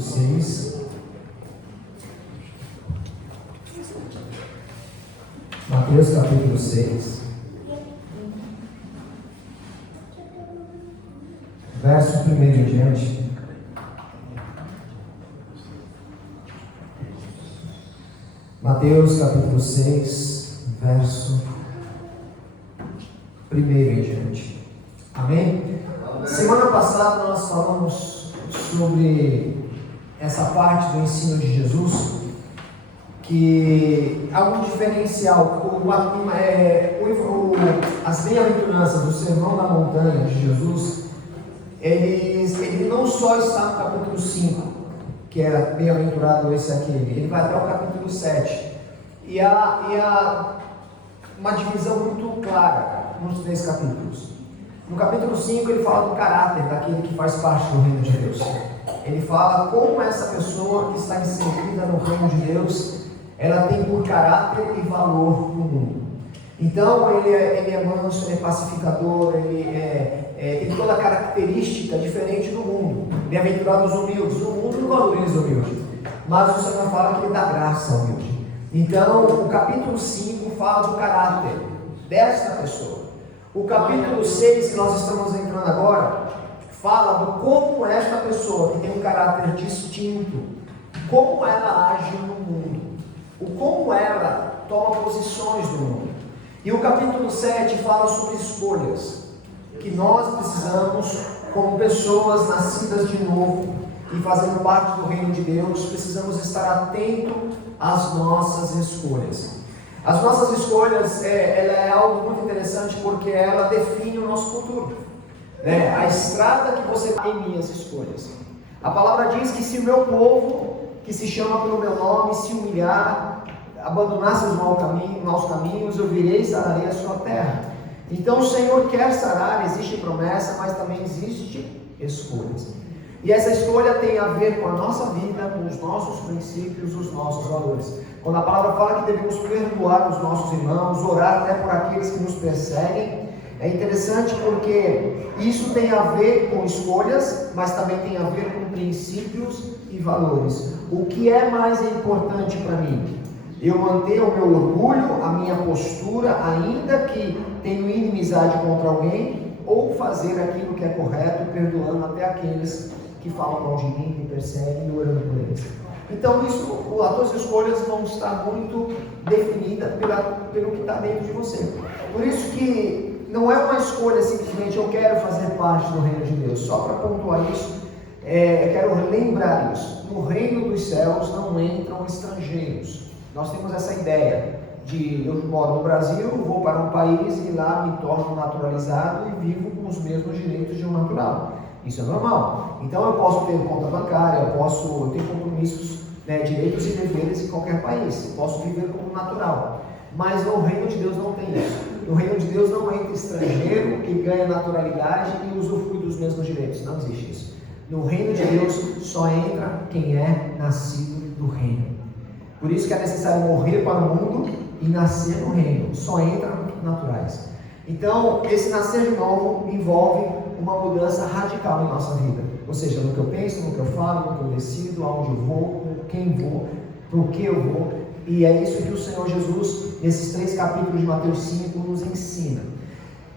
capítulo 6. Mateus capítulo 6. Verso 1 em diante. Mateus capítulo 6, verso 1 em diante. Amém? Semana passada nós falamos sobre essa parte do ensino de Jesus, que há um diferencial. As bem-aventuranças do Sermão da Montanha de Jesus, ele não só está no capítulo 5, que era bem-aventurado esse aqui, ele vai até o capítulo 7. E há uma divisão muito clara nos 3 capítulos. No capítulo 5 ele fala do caráter daquele que faz parte do reino de Deus. Ele fala como essa pessoa que está inserida no reino de Deus, ela tem por caráter e valor no mundo. Então ele é manso, ele é pacificador, ele tem toda a característica diferente do mundo. Bem-aventurados os humildes. O mundo não valoriza o humilde, mas o Senhor fala que ele dá graça ao humilde. Então o capítulo 5 fala do caráter desta pessoa. O capítulo 6, que nós estamos entrando agora, fala do como esta pessoa, que tem um caráter distinto, como ela age no mundo, o como ela toma posições no mundo. E o capítulo 7 fala sobre escolhas, que nós precisamos, como pessoas nascidas de novo e fazendo parte do reino de Deus, precisamos estar atentos às nossas escolhas. As nossas escolhas, ela é algo muito interessante, porque ela define o nosso futuro, né? A estrada que você tem em minhas escolhas. A palavra diz que se o meu povo, que se chama pelo meu nome, se humilhar, abandonar seus maus caminhos, eu virei e sararei a sua terra. Então o Senhor quer sarar, existe promessa, mas também existe escolhas. E essa escolha tem a ver com a nossa vida, com os nossos princípios, os nossos valores. Quando a palavra fala que devemos perdoar os nossos irmãos, orar até por aqueles que nos perseguem, é interessante porque isso tem a ver com escolhas, mas também tem a ver com princípios e valores. O que é mais importante para mim? Eu manter o meu orgulho, a minha postura, ainda que tenho inimizade contra alguém, ou fazer aquilo que é correto, perdoando até aqueles que falam mal de mim, me perseguem e orando por eles. Então as tuas escolhas vão estar muito definidas pelo que está dentro de você. Por isso que não é uma escolha simplesmente eu quero fazer parte do reino de Deus. Só para pontuar isso, eu quero lembrar isso. No reino dos céus não entram estrangeiros. Nós temos essa ideia de eu moro no Brasil, vou para um país e lá me torno naturalizado e vivo com os mesmos direitos de um natural. Isso é normal. Então eu posso ter conta bancária, eu tenho compromissos, direitos e deveres em qualquer país. Eu posso viver como natural. Mas no reino de Deus não tem isso. No reino de Deus não entra estrangeiro que ganha naturalidade e usufrui dos mesmos direitos. Não existe isso. No reino de Deus só entra quem é nascido do reino. Por isso que é necessário morrer para o mundo e nascer no reino. Só entram naturais. Então, esse nascer de novo envolve uma mudança radical em nossa vida. Ou seja, no que eu penso, no que eu falo, no que eu decido, aonde eu vou, com quem vou, por que eu vou. E é isso que o Senhor Jesus, nesses 3 capítulos de Mateus 5, nos ensina.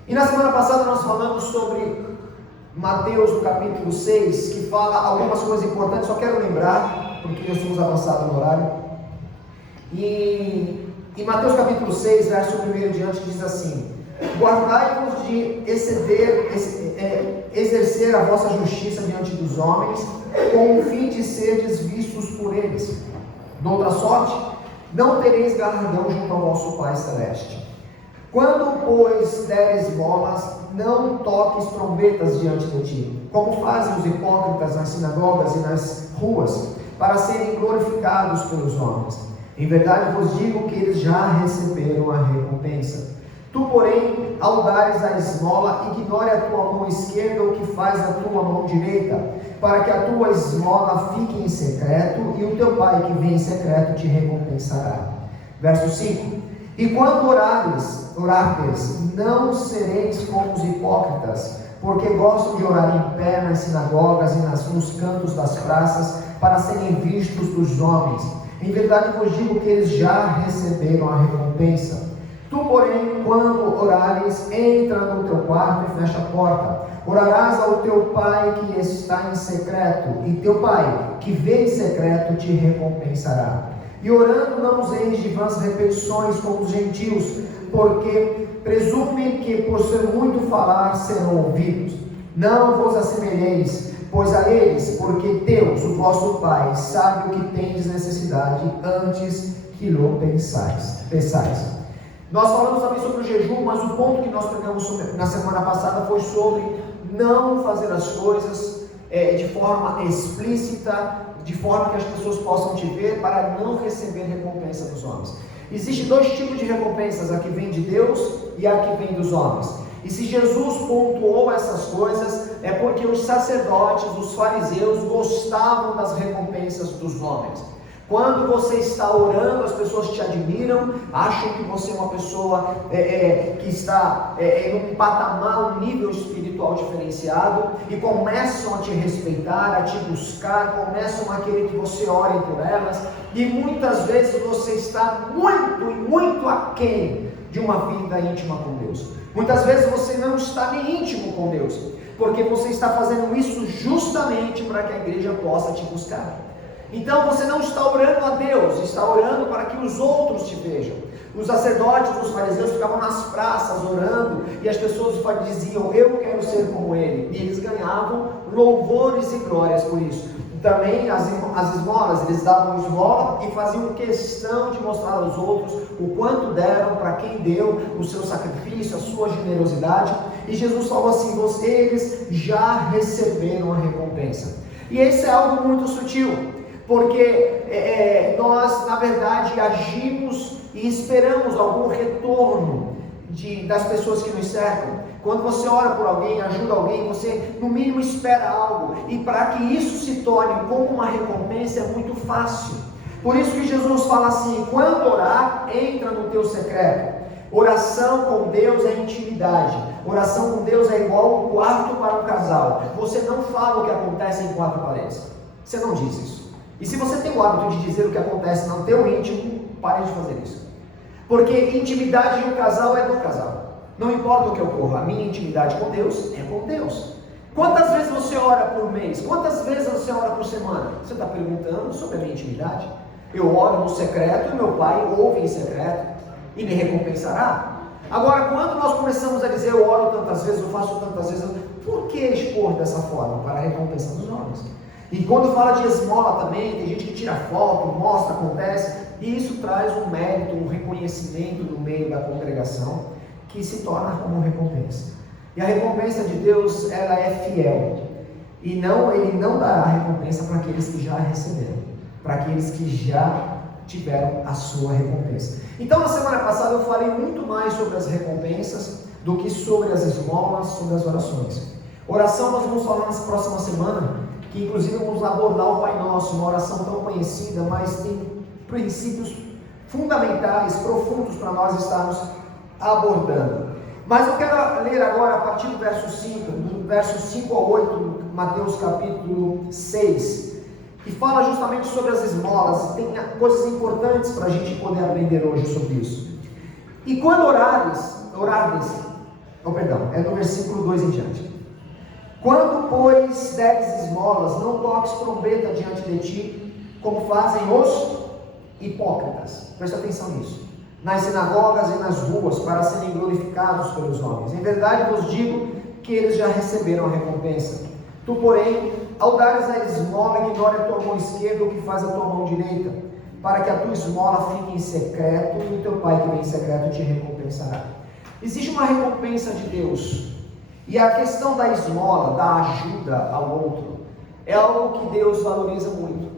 E na semana passada nós falamos sobre Mateus, no capítulo 6, que fala algumas coisas importantes. Só quero lembrar, porque nós estamos avançados no horário. E em Mateus capítulo 6, verso 1 em diante, diz assim: guardai-vos de exercer a vossa justiça diante dos homens, com o fim de serdes vistos por eles. De outra sorte, não tereis galardão junto ao vosso Pai Celeste. Quando, pois, deres esmolas, não toques trombetas diante de ti, como fazem os hipócritas nas sinagogas e nas ruas, para serem glorificados pelos homens. Em verdade vos digo que eles já receberam a recompensa. Tu, porém, ao dares a esmola, ignore a tua mão esquerda o que faz a tua mão direita, para que a tua esmola fique em secreto, e o teu Pai que vem em secreto te recompensará. Verso 5: E quando orardes, não sereis como os hipócritas, porque gostam de orar em pé nas sinagogas e nos cantos das praças, para serem vistos dos homens. Em verdade vos digo que eles já receberam a recompensa. Tu, porém, quando orares, entra no teu quarto e fecha a porta. Orarás ao teu Pai que está em secreto, e teu Pai que vê em secreto te recompensará. E orando não useis de vãs repetições como os gentios, porque presumem que por ser muito falar serão ouvidos. Não vos assemelheis, pois a eles, porque Deus, o vosso Pai, sabe o que tendes necessidade antes que lo pensais. Nós falamos também sobre o jejum, mas o ponto que nós pegamos na semana passada foi sobre não fazer as coisas de forma explícita, de forma que as pessoas possam te ver, para não receber recompensa dos homens. Existem dois tipos de recompensas, a que vem de Deus e a que vem dos homens. E se Jesus pontuou essas coisas, é porque os sacerdotes, os fariseus, gostavam das recompensas dos homens. Quando você está orando, as pessoas te admiram, acham que você é uma pessoa que está em um patamar, um nível espiritual diferenciado, e começam a te respeitar, a te buscar, começam a querer que você ore por elas, e muitas vezes você está muito aquém de uma vida íntima com Deus. Muitas vezes você não está nem íntimo com Deus, porque você está fazendo isso justamente para que a igreja possa te buscar. Então você não está orando a Deus, está orando para que os outros te vejam. Os sacerdotes, os fariseus ficavam nas praças orando, e as pessoas diziam, eu quero ser como ele, e eles ganhavam louvores e glórias por isso. Também as esmolas, eles davam esmola e faziam questão de mostrar aos outros o quanto deram, para quem deu, o seu sacrifício, a sua generosidade. E Jesus falou assim, eles já receberam a recompensa. E esse é algo muito sutil, porque nós, na verdade, agimos e esperamos algum retorno das pessoas que nos cercam. Quando você ora por alguém, ajuda alguém, você no mínimo espera algo, e para que isso se torne como uma recompensa é muito fácil. Por isso que Jesus fala assim, quando orar, entra no teu secreto. Oração com Deus é intimidade. Oração com Deus é igual um quarto para um casal. Você não fala o que acontece em quatro paredes. Você não diz isso. E se você tem o hábito de dizer o que acontece no teu íntimo, pare de fazer isso. Porque intimidade do casal é do casal. Não importa o que ocorra, a minha intimidade com Deus é com Deus. Quantas vezes você ora por mês? Quantas vezes você ora por semana? Você está perguntando sobre a minha intimidade? Eu oro no secreto e meu Pai ouve em secreto e me recompensará. Agora, quando nós começamos a dizer, eu oro tantas vezes, eu faço tantas vezes, por que expor dessa forma? Para a recompensa dos homens. E quando fala de esmola também, tem gente que tira foto, mostra, acontece, e isso traz um mérito, um reconhecimento no meio da congregação, que se torna como recompensa. E a recompensa de Deus, ela é fiel. E Ele não dará recompensa para aqueles que já receberam, para aqueles que já tiveram a sua recompensa. Então, na semana passada eu falei muito mais sobre as recompensas do que sobre as esmolas, sobre as orações. Oração nós vamos falar na próxima semana, que inclusive vamos abordar o Pai Nosso, uma oração tão conhecida, mas tem princípios fundamentais, profundos para nós estarmos abordando. Mas eu quero ler agora a partir do verso 5, do verso 5 ao 8, Mateus capítulo 6, que fala justamente sobre as esmolas, e tem coisas importantes para a gente poder aprender hoje sobre isso. E quando orardes, é no versículo 2 em diante. Quando, pois, deres esmolas, não toques trombeta diante de ti, como fazem os hipócritas. Presta atenção nisso. Nas sinagogas e nas ruas, para serem glorificados pelos homens. Em verdade vos digo que eles já receberam a recompensa. Tu, porém, ao dares a esmola, ignore a tua mão esquerda o que faz a tua mão direita, para que a tua esmola fique em secreto, e o teu Pai que vem em secreto te recompensará. Existe uma recompensa de Deus, e a questão da esmola, da ajuda ao outro, é algo que Deus valoriza muito.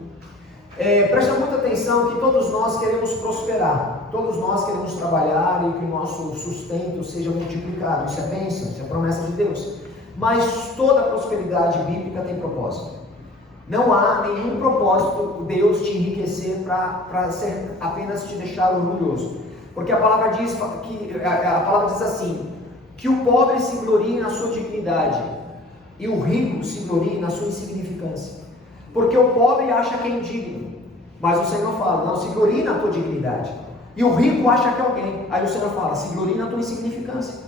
Presta muita atenção que todos nós queremos prosperar, todos nós queremos trabalhar e que o nosso sustento seja multiplicado. Isso é bênção, isso é promessa de Deus. Mas toda prosperidade bíblica tem propósito. Não há nenhum propósito Deus te enriquecer para apenas te deixar orgulhoso. Porque a palavra diz assim, que o pobre se glorie na sua dignidade e o rico se glorie na sua insignificância. porque o pobre acha que é indigno. Mas o Senhor fala, não, se glorie na tua dignidade. E o rico acha que é alguém. Aí o Senhor fala, se glorie na tua insignificância.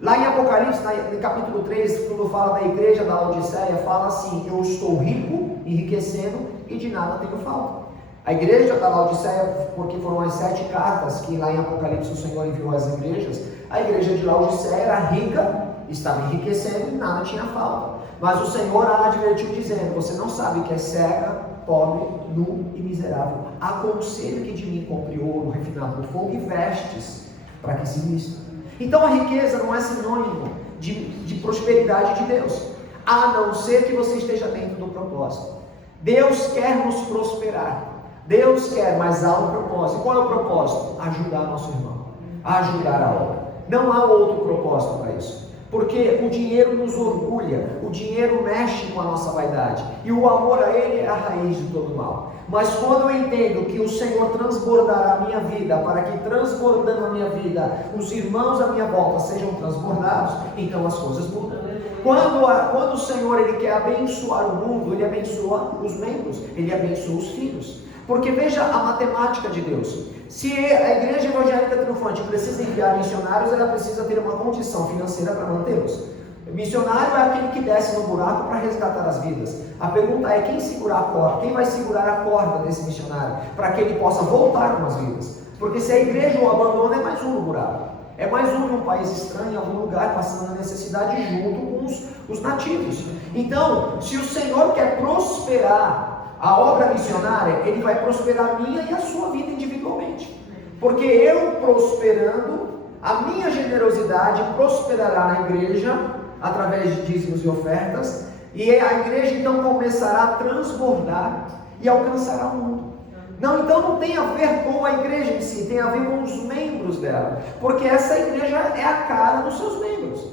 Lá em Apocalipse, no capítulo 3, quando fala da igreja da Laodiceia, fala assim: eu estou rico, enriquecendo e de nada tenho falta. A igreja da Laodiceia, porque foram as 7 cartas que lá em Apocalipse o Senhor enviou às igrejas, a igreja de Laodiceia era rica, estava enriquecendo e nada tinha falta. Mas o Senhor a advertiu dizendo: você não sabe que é cega, pobre, nu e miserável. Aconselho que de mim compre ouro refinado por fogo e vestes para que se vista. Então a riqueza não é sinônimo de prosperidade de Deus, a não ser que você esteja dentro do propósito. Deus quer nos prosperar, Deus quer, mas há um propósito. Qual é o propósito? Ajudar nosso irmão, ajudar a obra. Não há outro propósito para isso, porque o dinheiro nos orgulha, o dinheiro mexe com a nossa vaidade, e o amor a ele é a raiz de todo mal. Mas quando eu entendo que o Senhor transbordará a minha vida, para que transbordando a minha vida, os irmãos à minha volta sejam transbordados, então as coisas mudam. Quando o Senhor ele quer abençoar o mundo, ele abençoa os membros, ele abençoa os filhos. Porque veja a matemática de Deus. Se a igreja evangélica triunfante precisa enviar missionários, ela precisa ter uma condição financeira para mantê-los. Missionário é aquele que desce no buraco para resgatar as vidas. A pergunta é: quem segurar a corda? Quem vai segurar a corda desse missionário para que ele possa voltar com as vidas? Porque se a igreja o abandona, é mais um no buraco. É mais um num país estranho, em algum lugar, passando a necessidade junto com os nativos. Então, se o Senhor quer prosperar a obra missionária, ele vai prosperar a minha e a sua vida individualmente. Porque eu prosperando, a minha generosidade prosperará na igreja, através de dízimos e ofertas, e a igreja então começará a transbordar e alcançará o mundo. Então não tem a ver com a igreja em si, tem a ver com os membros dela, porque essa igreja é a cara dos seus membros.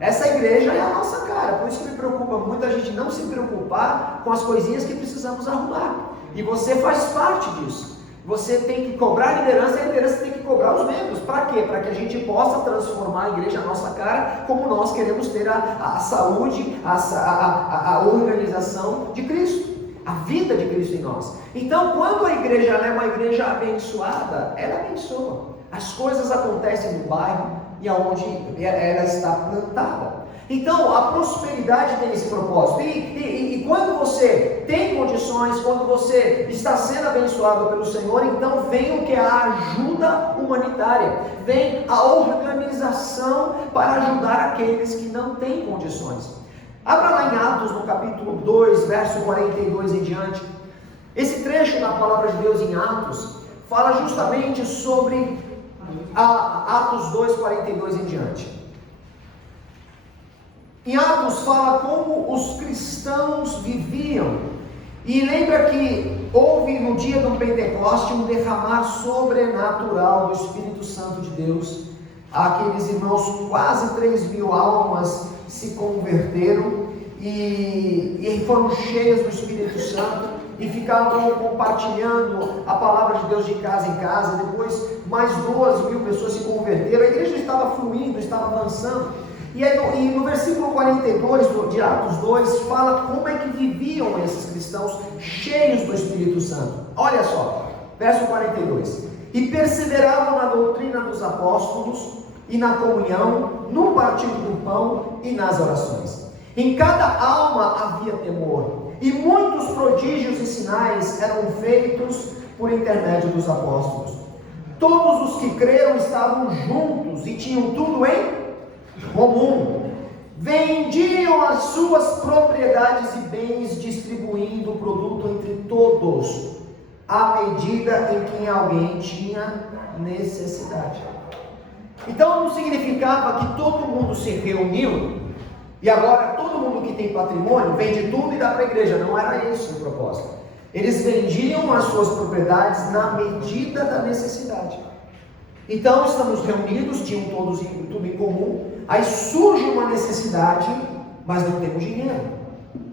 Essa igreja é a nossa cara. Por isso que me preocupa muito a gente não se preocupar com as coisinhas que precisamos arrumar, e você faz parte disso. Você tem que cobrar a liderança, e a liderança tem que cobrar os membros. Para quê? Para que a gente possa transformar a igreja, a nossa cara, como nós queremos ter a saúde, a organização de Cristo, a vida de Cristo em nós. Então, quando a igreja é uma igreja abençoada, ela abençoa. As coisas acontecem no bairro e aonde ela está plantada. Então, a prosperidade tem esse propósito. E quando você tem condições, quando você está sendo abençoado pelo Senhor, então vem o que é a ajuda humanitária, vem a organização para ajudar aqueles que não têm condições. Abra lá em Atos, no capítulo 2, verso 42 em diante. Esse trecho da palavra de Deus em Atos fala justamente sobre Atos 2, 42 em diante. Em Atos fala como os cristãos viviam. E lembra que houve no dia do Pentecoste um derramar sobrenatural do Espírito Santo de Deus. Aqueles irmãos, quase 3.000 almas se converteram e foram cheias do Espírito Santo e ficavam compartilhando a palavra de Deus de casa em casa. Depois mais 2.000 pessoas se converteram. A igreja estava fluindo, estava avançando. E aí no versículo 42 de Atos 2 fala como é que viviam esses cristãos cheios do Espírito Santo. Olha só, verso 42: e perseveravam na doutrina dos apóstolos e na comunhão, no partir do pão e nas orações. Em cada alma havia temor, e muitos prodígios e sinais eram feitos por intermédio dos apóstolos. Todos os que creram estavam juntos e tinham tudo em comum. Vendiam as suas propriedades e bens, distribuindo o produto entre todos, à medida em que alguém tinha necessidade. Então não significava que todo mundo se reuniu e agora todo mundo que tem patrimônio vende tudo e dá para a igreja. Não era esse o propósito. Eles vendiam as suas propriedades na medida da necessidade. Então estamos reunidos, tinham todos tudo em comum. Aí surge uma necessidade, mas não temos dinheiro.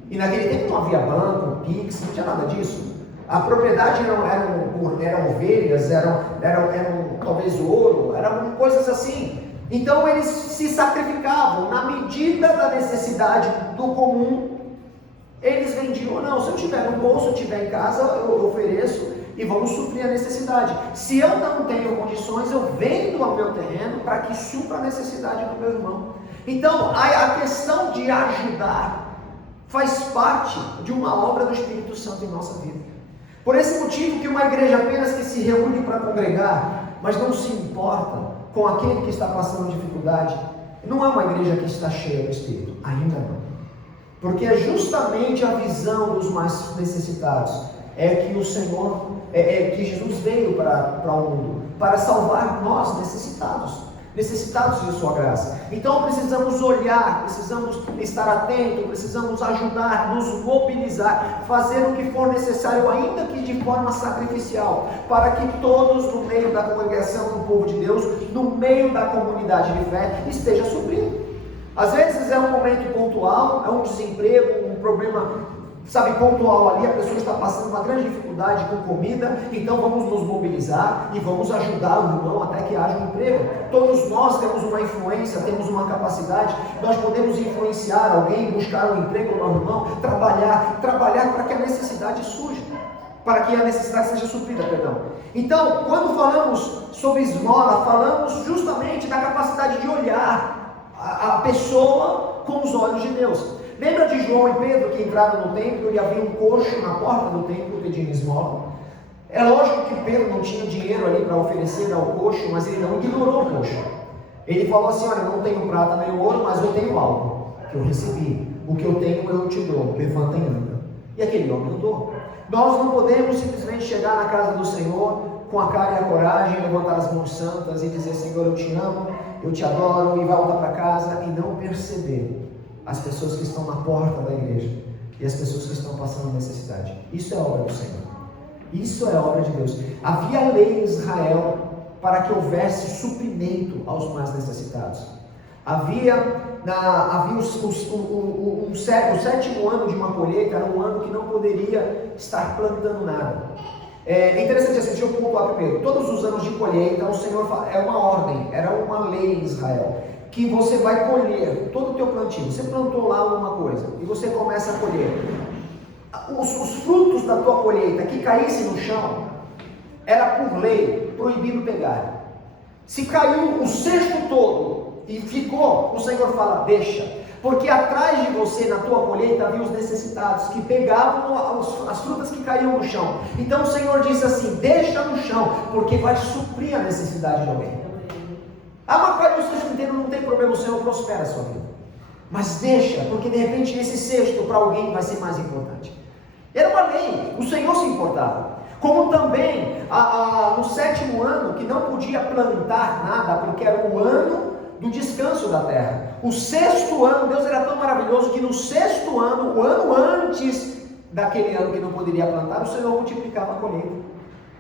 E naquele tempo não havia banco, Pix, não tinha nada disso. A propriedade eram ovelhas, eram talvez ouro, eram coisas assim. Então eles se sacrificavam na medida da necessidade do comum. Eles vendiam, não, se eu tiver no bolso, eu tiver em casa, eu ofereço e vamos suprir a necessidade. Se eu não tenho condições, eu vendo o meu terreno para que supra a necessidade do meu irmão. Então, a questão de ajudar faz parte de uma obra do Espírito Santo em nossa vida. Por esse motivo que uma igreja apenas que se reúne para congregar, mas não se importa com aquele que está passando dificuldade, não é uma igreja que está cheia do Espírito, ainda não. Porque é justamente a visão dos mais necessitados, é que o Senhor, que Jesus veio para o mundo, para salvar nós necessitados de sua graça. Então precisamos olhar, precisamos estar atentos, precisamos ajudar, nos mobilizar, fazer o que for necessário, ainda que de forma sacrificial, para que todos no meio da congregação do povo de Deus, no meio da comunidade de fé, esteja suprido. Às vezes é um momento pontual, é um desemprego, um problema, pontual ali, a pessoa está passando uma grande dificuldade com comida, então vamos nos mobilizar e vamos ajudar o irmão até que haja um emprego. Todos nós temos uma influência, temos uma capacidade, nós podemos influenciar alguém, buscar um emprego no irmão, trabalhar para que a necessidade surja, para que a necessidade seja suprida, perdão. Então, quando falamos sobre esmola, falamos justamente da capacidade de olhar a pessoa com os olhos de Deus. Lembra de João e Pedro que entraram no templo e havia um coxo na porta do templo pedindo esmola? É lógico que Pedro não tinha dinheiro ali para oferecer ao coxo, mas ele não ignorou o coxo. Ele falou assim: olha, não tenho prata nem ouro, mas eu tenho algo que eu recebi. O que eu tenho eu te dou, levanta e anda. E aquele homem andou. Nós não podemos simplesmente chegar na casa do Senhor com a cara e a coragem, levantar as mãos santas e dizer: Senhor, eu te amo, eu te adoro, e voltar para casa e não perceber as pessoas que estão na porta da igreja e as pessoas que estão passando necessidade. Isso é obra do Senhor. Isso é obra de Deus. Havia lei em Israel para que houvesse suprimento aos mais necessitados. Havia o sétimo ano de uma colheita, era um ano que não poderia estar plantando nada. É interessante assim, deixa eu pontuar primeiro. Todos os anos de colheita, o Senhor fala, é uma ordem, era uma lei em Israel, que você vai colher todo o teu plantio. Você plantou lá alguma coisa e você começa a colher. Os frutos da tua colheita que caíssem no chão, era por lei proibido pegar. Se caiu o cesto todo e ficou, o Senhor fala: deixa, porque atrás de você na tua colheita havia os necessitados que pegavam as frutas que caíam no chão. Então o Senhor disse assim: deixa no chão, porque vai suprir a necessidade de alguém. Mas caiu o cesto inteiro, não tem problema, o Senhor prospera a sua vida. Mas deixa, porque de repente esse cesto para alguém vai ser mais importante. Era uma lei, o Senhor se importava. Como também no sétimo ano, que não podia plantar nada, porque era o ano do descanso da terra. O sexto ano, Deus era tão maravilhoso que no sexto ano, o ano antes daquele ano que não poderia plantar, o Senhor multiplicava a colheita,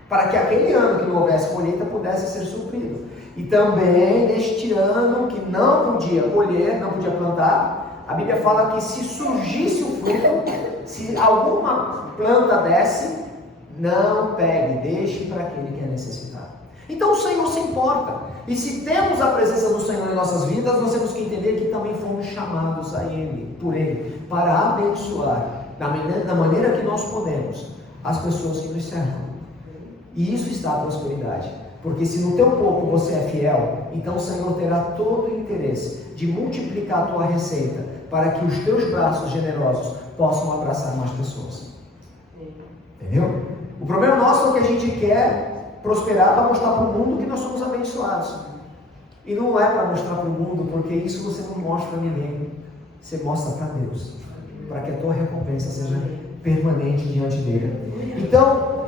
para que aquele ano que não houvesse colheita pudesse ser suprido. E também neste ano que não podia colher, não podia plantar, a Bíblia fala que se surgisse o fruto, se alguma planta desce, não pegue, deixe para aquele que é necessitado. Então o Senhor se importa. E se temos a presença do Senhor em nossas vidas, nós temos que entender que também fomos chamados a Ele, por Ele, para abençoar da maneira que nós podemos as pessoas que nos cercam. E isso está a prosperidade. Porque se no teu pouco você é fiel, então o Senhor terá todo o interesse de multiplicar a tua receita para que os teus braços generosos possam abraçar mais pessoas. Entendeu? O problema nosso é que a gente quer prosperar para mostrar para o mundo que nós somos abençoados. E não é para mostrar para o mundo, porque isso você não mostra para ninguém. Você mostra para Deus, para que a tua recompensa seja permanente diante dele. Então,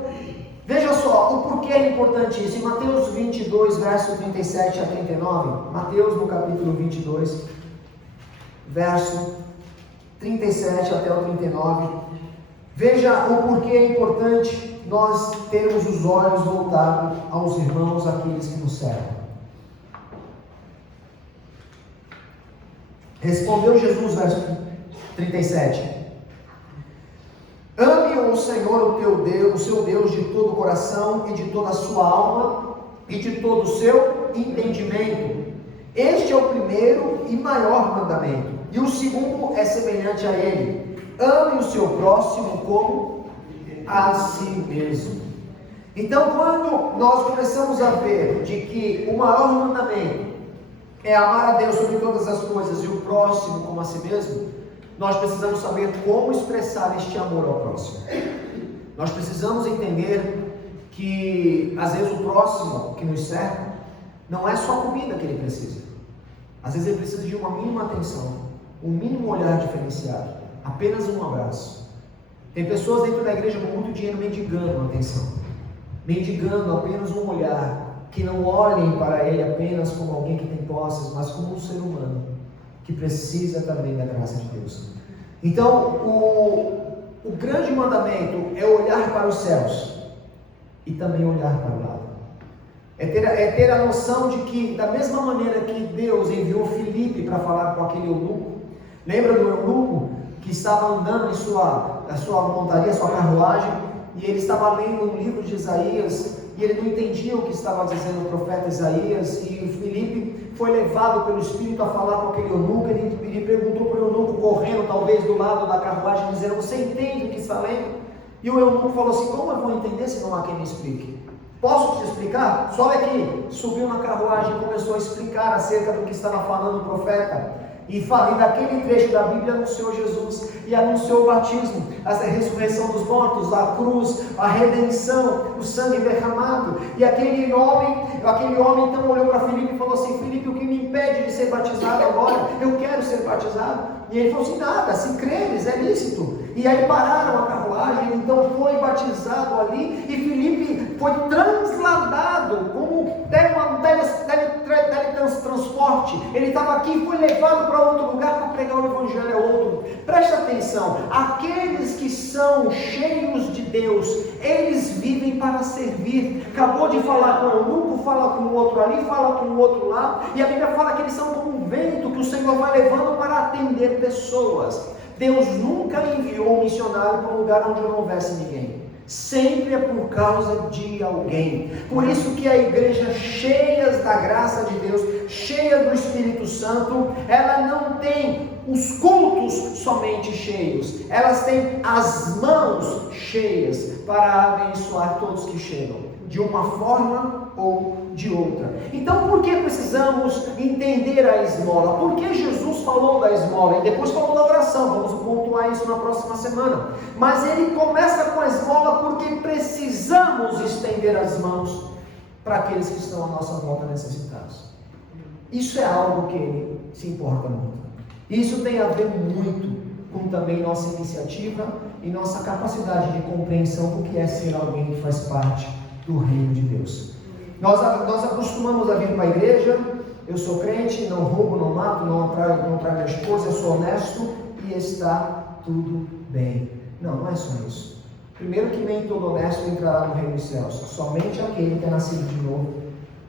veja só, o porquê é importante isso. Em Mateus 22, verso 37 a 39, Mateus no capítulo 22, verso 37 até o 39, veja o porquê é importante nós termos os olhos voltados aos irmãos, aqueles que nos cercam. Respondeu Jesus, verso 37. Ame o Senhor, o teu Deus, o seu Deus, de todo o coração e de toda a sua alma e de todo o seu entendimento. Este é o primeiro e maior mandamento. E o segundo é semelhante a ele: ame o seu próximo como a si mesmo. Então, quando nós começamos a ver de que o maior mandamento é amar a Deus sobre todas as coisas e o próximo como a si mesmo, nós precisamos saber como expressar este amor ao próximo. Nós precisamos entender que, às vezes, o próximo que nos cerca não é só comida que ele precisa. Às vezes, ele precisa de uma mínima atenção, um mínimo olhar diferenciado, apenas um abraço. Tem pessoas dentro da igreja com muito dinheiro mendigando atenção, mendigando apenas um olhar, que não olhem para ele apenas como alguém que tem posses, mas como um ser humano, que precisa também da graça de Deus. Então, o grande mandamento é olhar para os céus e também olhar para o lado. É ter a noção de que, da mesma maneira que Deus enviou Filipe para falar com aquele eunuco, lembra do eunuco que estava andando em sua montaria, sua carruagem, e ele estava lendo um livro de Isaías, e ele não entendia o que estava dizendo o profeta Isaías, e Filipe foi levado pelo Espírito a falar com aquele eunuco. Ele perguntou para o eunuco, correndo talvez do lado da carruagem, dizendo: você entende o que está lendo? E o eunuco falou assim: como eu vou entender se não há quem me explique? Posso te explicar? Sobe aqui. Subiu na carruagem e começou a explicar acerca do que estava falando o profeta. E daquele trecho da Bíblia anunciou Jesus, e anunciou o batismo, a ressurreição dos mortos, a cruz, a redenção, o sangue derramado. E aquele homem então olhou para Filipe e falou assim: Filipe, o que me impede de ser batizado agora? Eu quero ser batizado. E ele falou assim: nada, se creres é lícito. E aí pararam a carruagem, então foi batizado ali, e Filipe foi transladado como teletransporte. Ele estava aqui e foi levado para outro lugar para pregar o evangelho a outro. Preste atenção, aqueles que são cheios de Deus, eles vivem para servir. Acabou de falar com o eunuco, fala com o outro ali, fala com o outro lá, e a Bíblia fala que eles são como um vento que o Senhor vai levando para atender pessoas. Deus nunca enviou um missionário para um lugar onde não houvesse ninguém. Sempre é por causa de alguém. Por isso que a igreja, cheias da graça de Deus, cheia do Espírito Santo, ela não tem os cultos somente cheios, elas têm as mãos cheias para abençoar todos que chegam, de uma forma ou de outra. Então, por que precisamos entender a esmola? Por que Jesus falou da esmola? E depois falou da oração. Vamos pontuar isso na próxima semana. Mas ele começa com a esmola porque precisamos estender as mãos para aqueles que estão à nossa volta necessitados. Isso é algo que ele se importa muito. Isso tem a ver muito com também nossa iniciativa e nossa capacidade de compreensão do que é ser alguém que faz parte do reino de Deus. Nós acostumamos a vir para a igreja: eu sou crente, não roubo, não mato, não traio minha esposa, eu sou honesto e está tudo bem. Não é só isso. Primeiro, que nem todo honesto entrará no reino dos céus, somente aquele que é nascido de novo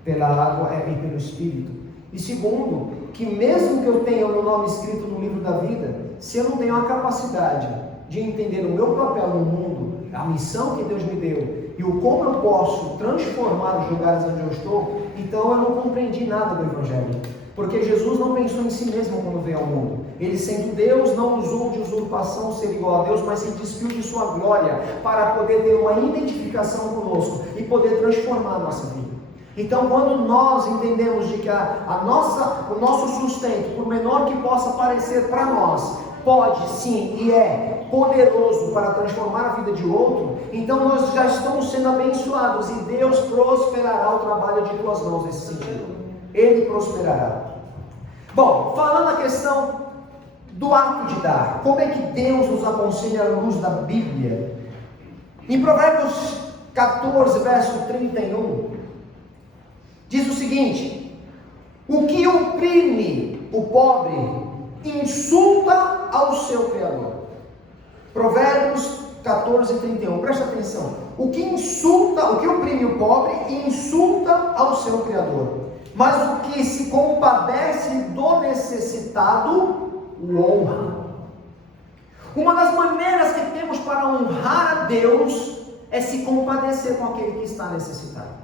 pela água e pelo Espírito. E segundo, que mesmo que eu tenha o meu nome escrito no livro da vida, se eu não tenho a capacidade de entender o meu papel no mundo, a missão que Deus me deu e o como eu posso transformar os lugares onde eu estou, então eu não compreendi nada do Evangelho. Porque Jesus não pensou em si mesmo quando veio ao mundo. Ele, sendo Deus, não usou de usurpação ser igual a Deus, mas se despiu de sua glória para poder ter uma identificação conosco e poder transformar a nossa vida. Então, quando nós entendemos de que o nosso sustento, por menor que possa parecer para nós, pode sim e é poderoso para transformar a vida de outro, então nós já estamos sendo abençoados e Deus prosperará o trabalho de tuas mãos nesse sentido. Ele prosperará. Bom, falando a questão do ato de dar, como é que Deus nos aconselha à luz da Bíblia? Em Provérbios 14, verso 31, diz o seguinte: o que oprime o pobre insulta ao seu Criador. Provérbios 14, 31, presta atenção. O que oprime o pobre insulta ao seu Criador, mas o que se compadece do necessitado o honra. Uma das maneiras que temos para honrar a Deus é se compadecer com aquele que está necessitado.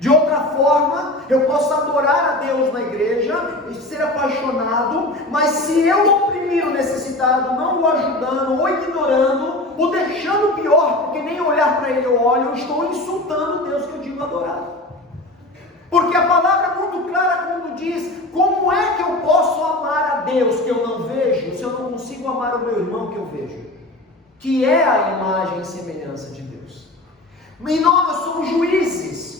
De outra forma, eu posso adorar a Deus na igreja e ser apaixonado, mas se eu oprimir o necessitado, não o ajudando, ou ignorando, ou deixando pior, porque nem olhar para ele eu olho, eu estou insultando o Deus que eu digo adorar. Porque a palavra é muito clara quando diz: como é que eu posso amar a Deus que eu não vejo, se eu não consigo amar o meu irmão que eu vejo? Que é a imagem e semelhança de Deus. E nós somos juízes.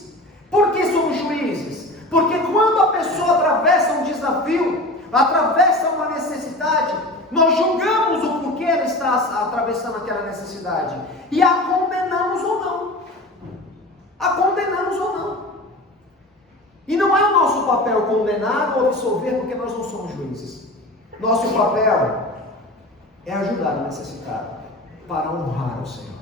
Por que somos juízes? Porque quando a pessoa atravessa um desafio, atravessa uma necessidade, nós julgamos o porquê ela está atravessando aquela necessidade e a condenamos ou não. A condenamos ou não. E não é o nosso papel condenar ou absolver, porque nós não somos juízes. Nosso papel é ajudar o necessitado para honrar o Senhor.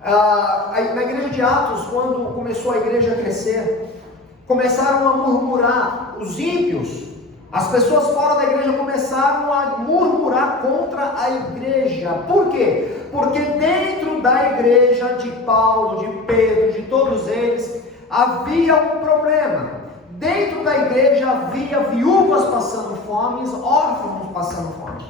Na igreja de Atos, quando começou a igreja a crescer, começaram a murmurar, os ímpios, as pessoas fora da igreja começaram a murmurar contra a igreja. Por quê? Porque dentro da igreja de Paulo, de Pedro, de todos eles, havia um problema. Dentro da igreja havia viúvas passando fome, órfãos passando fome.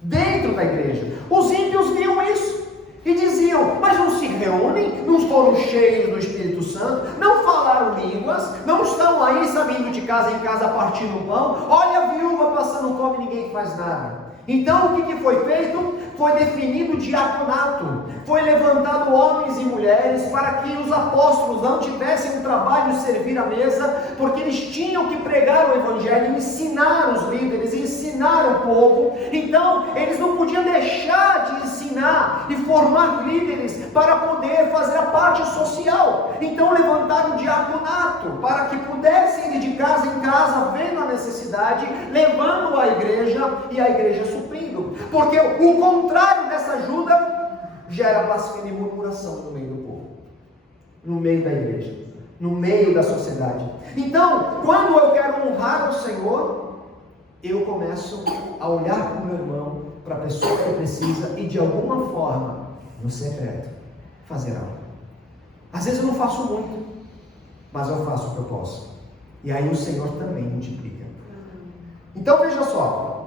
Dentro da igreja. Os ímpios viam isso e diziam: mas não se reúnem, não foram cheios do Espírito Santo, não falaram línguas, não estão aí, sabe, indo de casa em casa partindo pão. Olha a viúva passando fome e ninguém faz nada. Então o que foi feito? Foi definido diaconato, foi levantado homens e mulheres para que os apóstolos não tivessem o trabalho de servir a mesa, porque eles tinham que pregar o evangelho, ensinar os líderes, ensinar o povo. Então eles não podiam deixar de ensinar e formar líderes para poder fazer a parte social. Então levantaram o diaconato para que pudessem ir de casa em casa, vendo a necessidade, levando à igreja e a igreja suprindo, porque o contrário dessa ajuda gera blasfêmia e murmuração no meio do povo, no meio da igreja, no meio da sociedade. Então, quando eu quero honrar o Senhor, eu começo a olhar para o meu irmão, para a pessoa que precisa, e de alguma forma, no secreto, fazer algo. Às vezes eu não faço muito, mas eu faço o que eu posso, e aí o Senhor também multiplica. Então veja só,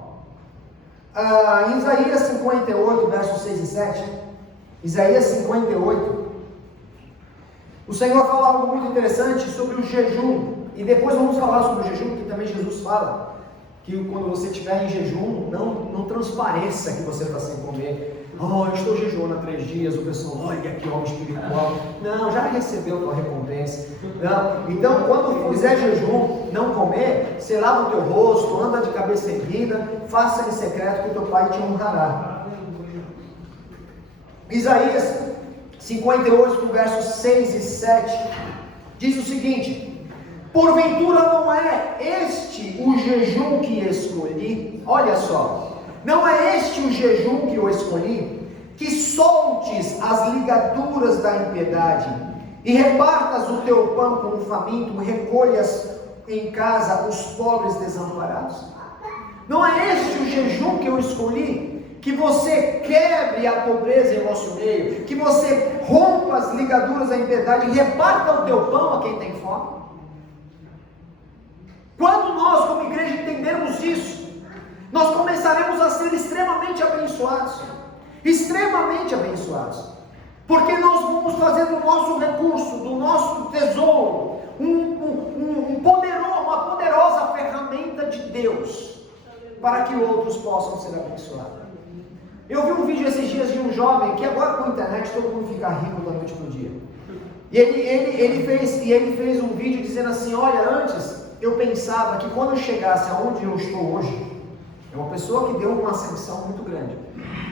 em Isaías 58, versos 6 e 7, Isaías 58, o Senhor fala algo muito interessante sobre o jejum, e depois vamos falar sobre o jejum, que também Jesus fala, que quando você estiver em jejum, não transpareça que você está sem comer. Oh, eu estou jejuando há 3 dias, o pessoal, olha que homem espiritual. Não, já recebeu a tua recompensa. Não. Então, quando fizer jejum, não comer, você lava o teu rosto, anda de cabeça erguida, faça em secreto que o teu Pai te honrará. Isaías 58, versos 6 e 7, diz o seguinte: porventura não é este o jejum que escolhi? Olha só. Não é este o jejum que eu escolhi? Que soltes as ligaduras da impiedade, e repartas o teu pão com o faminto, recolhas em casa os pobres desamparados? Não é este o jejum que eu escolhi? Que você quebre a pobreza em vosso meio, que você rompa as ligaduras da impiedade e reparta o teu pão a quem tem fome? Quando nós, como igreja, entendermos isso, nós começaremos a ser extremamente abençoados, porque nós vamos fazer do nosso recurso, do nosso tesouro, uma poderosa ferramenta de Deus, para que outros possam ser abençoados. Eu vi um vídeo esses dias de um jovem, que agora com a internet todo mundo fica rico da noite para o dia, e ele fez um vídeo dizendo assim: olha, antes eu pensava que quando eu chegasse aonde eu estou hoje, é uma pessoa que deu uma ascensão muito grande.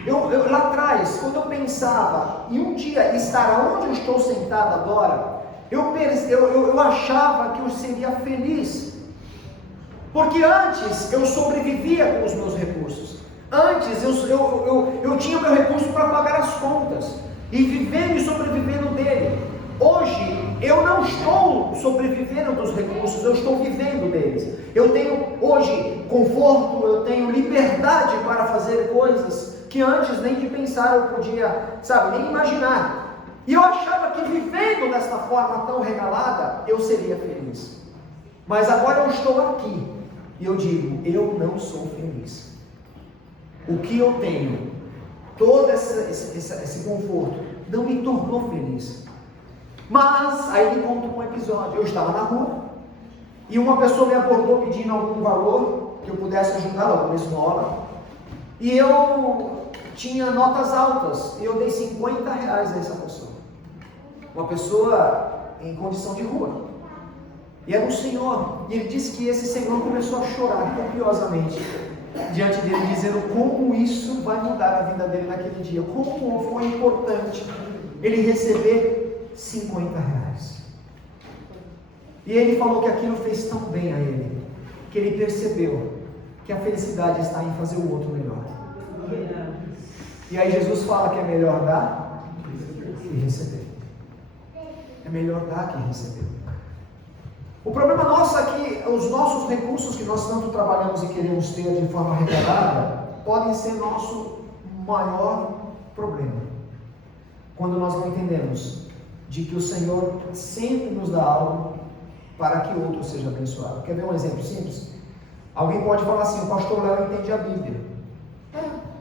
Eu lá atrás, quando eu pensava em um dia estar onde eu estou sentado agora, eu achava que eu seria feliz. Porque antes eu sobrevivia com os meus recursos. Antes eu tinha meu recurso para pagar as contas e vivendo e sobrevivendo dele. Hoje eu não estou sobrevivendo dos recursos, eu estou vivendo deles. Eu tenho hoje conforto, eu tenho liberdade para fazer coisas que antes nem de pensar eu podia, nem imaginar. E eu achava que vivendo desta forma tão regalada, eu seria feliz. Mas agora eu estou aqui e eu digo, eu não sou feliz. O que eu tenho, todo esse conforto, não me tornou feliz. Mas, aí ele conta um episódio. Eu estava na rua e uma pessoa me abordou pedindo algum valor que eu pudesse ajudar, alguma esmola. E eu tinha notas altas e eu dei R$50 a essa pessoa. Uma pessoa em condição de rua. E era um senhor. E ele disse que esse senhor começou a chorar copiosamente diante dele, dizendo como isso vai mudar a vida dele naquele dia. Como foi importante ele receber R$50. E ele falou que aquilo fez tão bem a ele, que ele percebeu que a felicidade está em fazer o outro melhor. E aí Jesus fala que é melhor dar que receber. É melhor dar que receber. O problema nosso é que os nossos recursos que nós tanto trabalhamos e queremos ter de forma regalada podem ser nosso maior problema. Quando nós não entendemos de que o Senhor sempre nos dá algo para que o outro seja abençoado. Quer ver um exemplo simples? Alguém pode falar assim, o pastor Léo entende a Bíblia.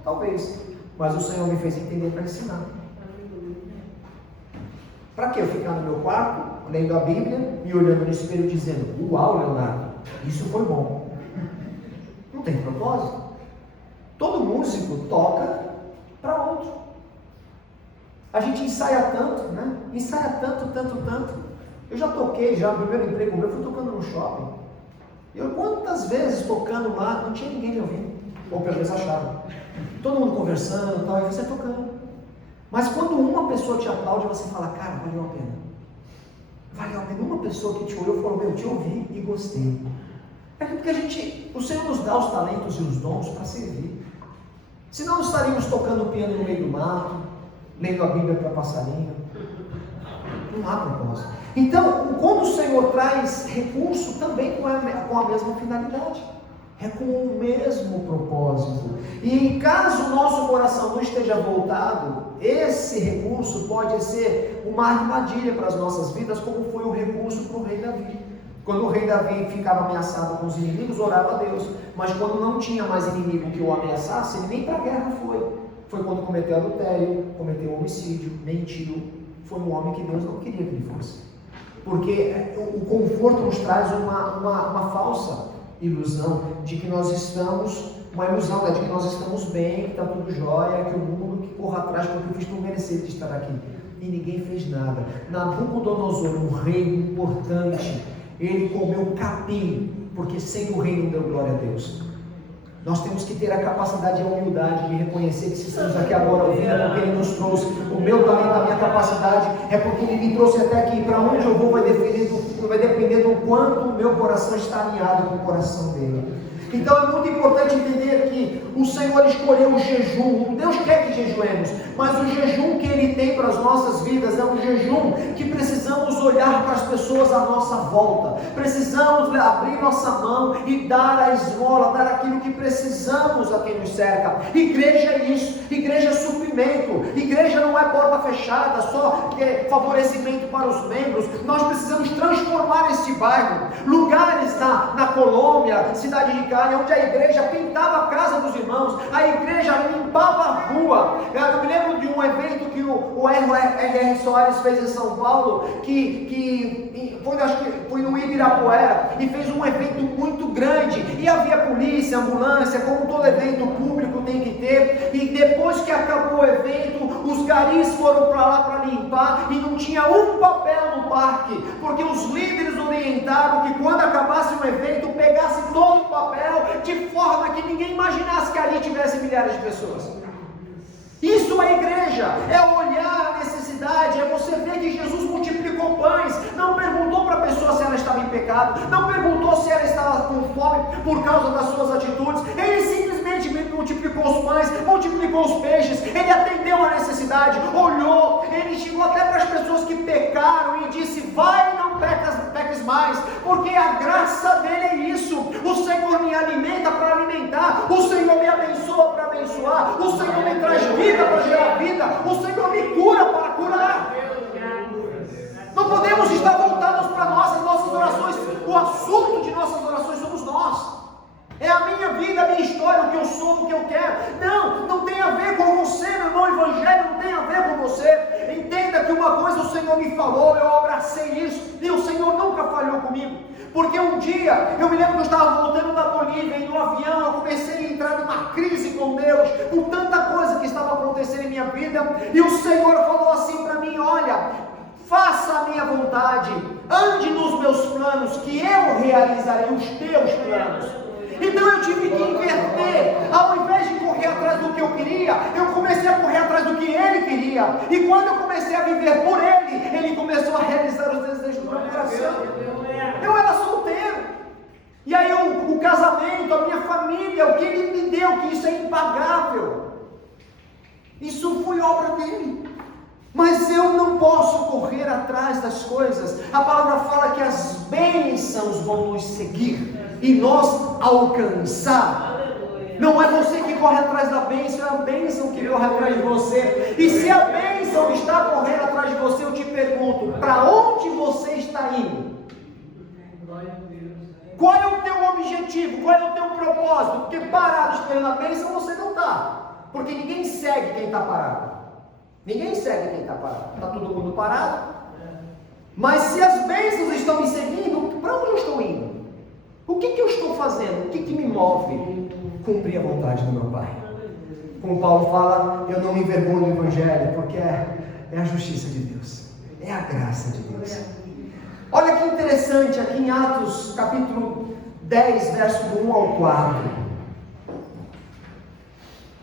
Talvez. Mas o Senhor me fez entender para ensinar. Para que eu ficar no meu quarto, lendo a Bíblia e olhando no espelho dizendo, uau, Leonardo, isso foi bom. Não tem propósito. Todo músico toca para outro. A gente ensaia tanto, né? Ensaia tanto. Eu já toquei, o primeiro emprego meu fui tocando no shopping. Eu quantas vezes tocando lá, não tinha ninguém me ouvindo. Ou pelo menos achava. Todo mundo conversando e tal, e você tocando. Mas quando uma pessoa te aplaude, você fala, cara, valeu a pena. Valeu a pena. Uma pessoa que te olhou e falou, eu te ouvi e gostei. É porque o Senhor nos dá os talentos e os dons para servir. Senão nós estaríamos tocando piano no meio do mato, lendo a Bíblia para passarinho. Não há propósito. Então, quando o Senhor traz recurso, também com a mesma finalidade. É com o mesmo propósito. E caso o nosso coração não esteja voltado, esse recurso pode ser uma armadilha para as nossas vidas, como foi o recurso para o rei Davi. Quando o rei Davi ficava ameaçado com os inimigos, orava a Deus. Mas quando não tinha mais inimigo que o ameaçasse, ele nem para a guerra foi. Foi quando cometeu adultério, cometeu homicídio, mentiu. Foi um homem que Deus não queria que ele fosse. Porque o conforto nos traz uma falsa ilusão de que nós estamos, uma ilusão, né, de que nós estamos bem, que está tudo jóia, que o mundo que corra atrás porque o Cristo não merecia de estar aqui. E ninguém fez nada. Nabucodonosor, um rei importante, ele comeu capim, porque sem o rei não deu glória a Deus. Nós temos que ter a capacidade e a humildade de reconhecer que se estamos aqui agora ouvindo é porque Ele nos trouxe. O meu talento, a minha capacidade é porque Ele me trouxe até aqui. Para onde eu vou vai depender do quanto o meu coração está alinhado com o coração dele. Então é muito importante entender que o Senhor escolheu o jejum. Deus quer que jejuemos, mas o jejum que Ele tem para as nossas vidas é um jejum que precisamos olhar para as pessoas à nossa volta. Precisamos abrir nossa mão e dar a esmola, dar aquilo que precisamos a quem nos cerca. Igreja é isso, igreja é suprimento. Igreja não é porta fechada, só favorecimento para os membros. Nós precisamos transformar esse bairro. Lugares na Colômbia, cidade de Cali, onde a igreja pintava a casa dos irmãos, a igreja limpava a rua. Eu me lembro de um evento que o R.R. Soares fez em São Paulo, que foi no Ibirapuera, e fez um evento muito grande, e havia polícia, ambulância, como todo evento público tem que ter, e depois que acabou o evento, os garis foram para lá para limpar, e não tinha um papel no parque, porque os líderes orientaram que quando acabasse o evento, pegasse todo o papel, de forma que ninguém imaginasse que ali tivesse milhares de pessoas. Isso é igreja, é olhar a necessidade, é você ver que Jesus multiplicou pães, não perguntou para a pessoa se ela estava em pecado, não perguntou se ela estava com fome por causa das suas atitudes, ele simplesmente multiplicou os pães, multiplicou os peixes, ele atendeu a necessidade, olhou, ele chegou até para as pessoas que pecaram e disse, vai, não peques mais, porque a graça dele é isso. O Senhor me alimenta para alimentar, o Senhor me abençoa para abençoar, o Senhor me traz vida para gerar vida, o Senhor me cura para curar. Senhor me falou, eu abracei isso, e o Senhor nunca falhou comigo. Porque um dia, eu me lembro que eu estava voltando da Bolívia, e no avião eu comecei a entrar numa crise com Deus, por tanta coisa que estava acontecendo em minha vida, e o Senhor falou assim para mim: olha, faça a minha vontade, ande nos meus planos, que eu realizarei os teus planos. Então eu tive que inverter. Ao invés de correr atrás do que eu queria, eu comecei a correr atrás do que Ele queria. E quando eu comecei a viver por Ele, Ele começou a realizar os desejos do meu coração. Eu era solteiro. E aí o casamento, a minha família, o que Ele me deu, que isso é impagável, isso foi obra dEle. Mas eu não posso correr atrás das coisas. A palavra fala que as bênçãos vão nos seguir e nós alcançar. Não é você que corre atrás da bênção, é a bênção que corre atrás de você. E se a bênção está correndo atrás de você, eu te pergunto: para onde você está indo? Qual é o teu objetivo? Qual é o teu propósito? Porque parado esperando a bênção você não está. Porque ninguém segue quem está parado. Ninguém segue quem está parado. Está todo mundo parado. Mas se as bênçãos estão me seguindo, para onde eu estou indo? O que eu estou fazendo? O que me move? Cumprir a vontade do meu Pai. Como Paulo fala, eu não me envergonho do Evangelho, porque é a justiça de Deus, é a graça de Deus. Olha que interessante, aqui em Atos capítulo 10, verso do 1 ao 4.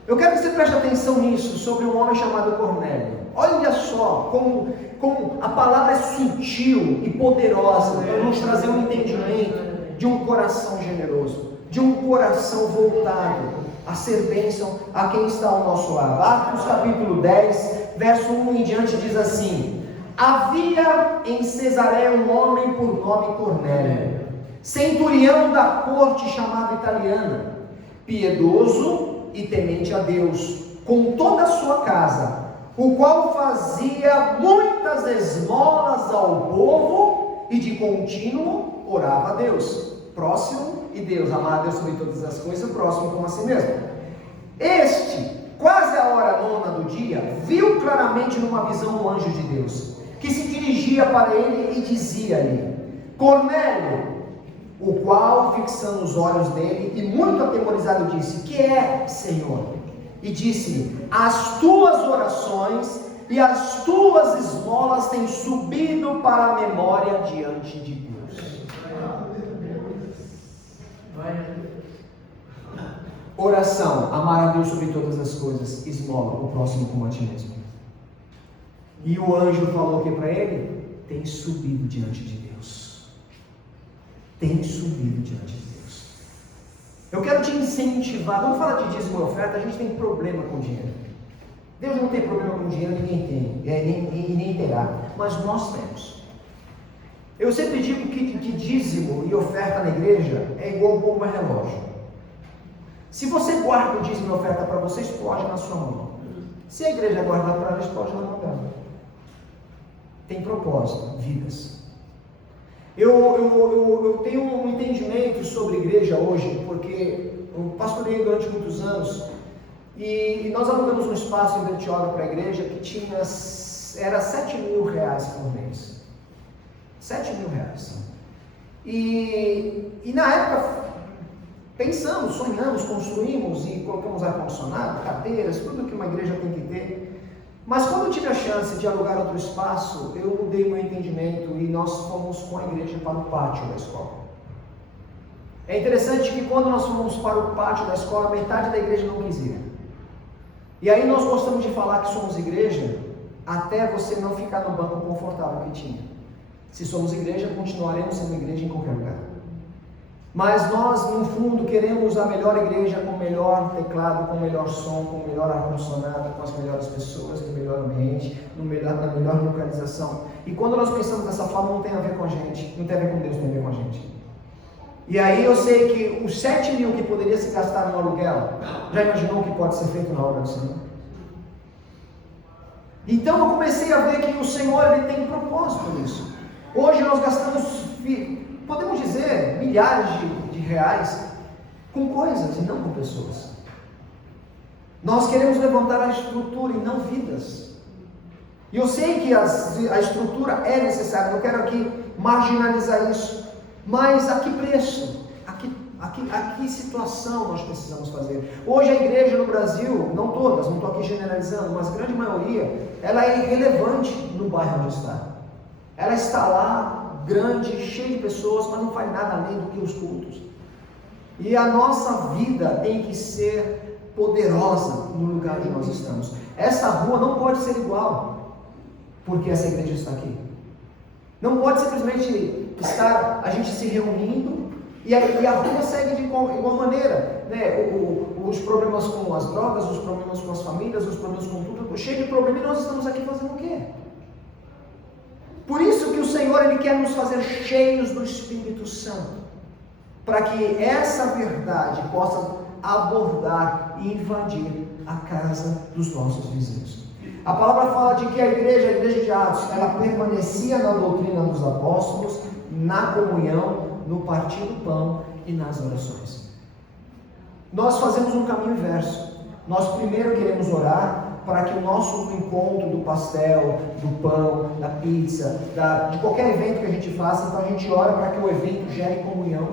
Eu quero que você preste atenção nisso, sobre um homem chamado Cornélio. Olha só como a palavra é sutil e poderosa para nos trazer um entendimento de um coração generoso, de um coração voltado a ser bênção a quem está ao nosso lado. Atos capítulo 10, verso 1 em diante diz assim: havia em Cesareia um homem por nome Cornélio, centurião da corte chamada italiana, piedoso e temente a Deus, com toda a sua casa, o qual fazia muitas esmolas ao povo e de contínuo orava a Deus. Próximo e Deus, amar a Deus sobre todas as coisas, próximo como a si mesmo. Este, quase a hora nona do dia, viu claramente numa visão um anjo de Deus, que se dirigia para ele e dizia-lhe: Cornélio. O qual, fixando os olhos nele e muito atemorizado, disse: que é, Senhor? E disse-lhe: as tuas orações e as tuas esmolas têm subido para a memória diante de Deus. Oração, amar a Deus sobre todas as coisas, esmola, o próximo como a ti mesmo. E o anjo falou que para ele: tem subido diante de Deus. Tem subido diante de Deus. Eu quero te incentivar. Vamos falar de dízimo e oferta. A gente tem problema com dinheiro. Deus não tem problema com dinheiro, ninguém tem, e nem terá, mas nós temos. Eu sempre digo que dízimo e oferta na igreja é igual bomba relógio. Se você guarda o dízimo e oferta para você, explode na sua mão. Se a igreja guardar para ela, explode na mão dela. Tem propósito, vidas. Eu tenho um entendimento sobre igreja hoje, porque eu pastorei durante muitos anos e nós alugamos um espaço em Bertioga para a igreja que era R$7.000 por mês. R$7.000. E na época pensamos, sonhamos, construímos e colocamos ar-condicionado, cadeiras, tudo que uma igreja tem que ter. Mas quando eu tive a chance de alugar outro espaço, eu mudei meu entendimento e nós fomos com a igreja para o pátio da escola. É interessante que quando nós fomos para o pátio da escola, metade da igreja não quis ir. E aí nós gostamos de falar que somos igreja até você não ficar no banco confortável que tinha. Se somos igreja, continuaremos sendo igreja em qualquer lugar. Mas nós, no fundo, queremos a melhor igreja, com o melhor teclado, com o melhor som, com o melhor ar-condicionado, com as melhores pessoas, no melhor ambiente, na melhor localização. E quando nós pensamos dessa forma, não tem a ver com a gente, não tem a ver com Deus, tem a ver com a gente. E aí eu sei que os 7.000 que poderia se gastar no aluguel, já imaginou o que pode ser feito na obra do Senhor? Então eu comecei a ver que o Senhor ele tem propósito nisso. Hoje nós gastamos, podemos dizer, milhares de reais com coisas e não com pessoas. Nós queremos levantar a estrutura e não vidas. E eu sei que a estrutura é necessária, não quero aqui marginalizar isso, mas a que preço? A que situação nós precisamos fazer? Hoje a igreja no Brasil, não todas, não estou aqui generalizando, mas a grande maioria, ela é irrelevante no bairro onde está. Ela está lá, grande, cheia de pessoas, mas não faz nada além do que os cultos. E a nossa vida tem que ser poderosa no lugar onde nós estamos. Essa rua não pode ser igual, porque essa igreja está aqui. Não pode simplesmente estar a gente se reunindo e a rua segue de igual maneira, né? Os problemas com as drogas, os problemas com as famílias, os problemas com tudo, cheio de problema, e nós estamos aqui fazendo o quê? Por isso que o Senhor, Ele quer nos fazer cheios do Espírito Santo, para que essa verdade possa abordar e invadir a casa dos nossos vizinhos. A palavra fala de que a igreja de Atos, ela permanecia na doutrina dos apóstolos, na comunhão, no partir do pão e nas orações. Nós fazemos um caminho inverso. Nós primeiro queremos orar para que o nosso encontro do pastel, do pão, da pizza, de qualquer evento que a gente faça, então a gente ora para que o evento gere comunhão,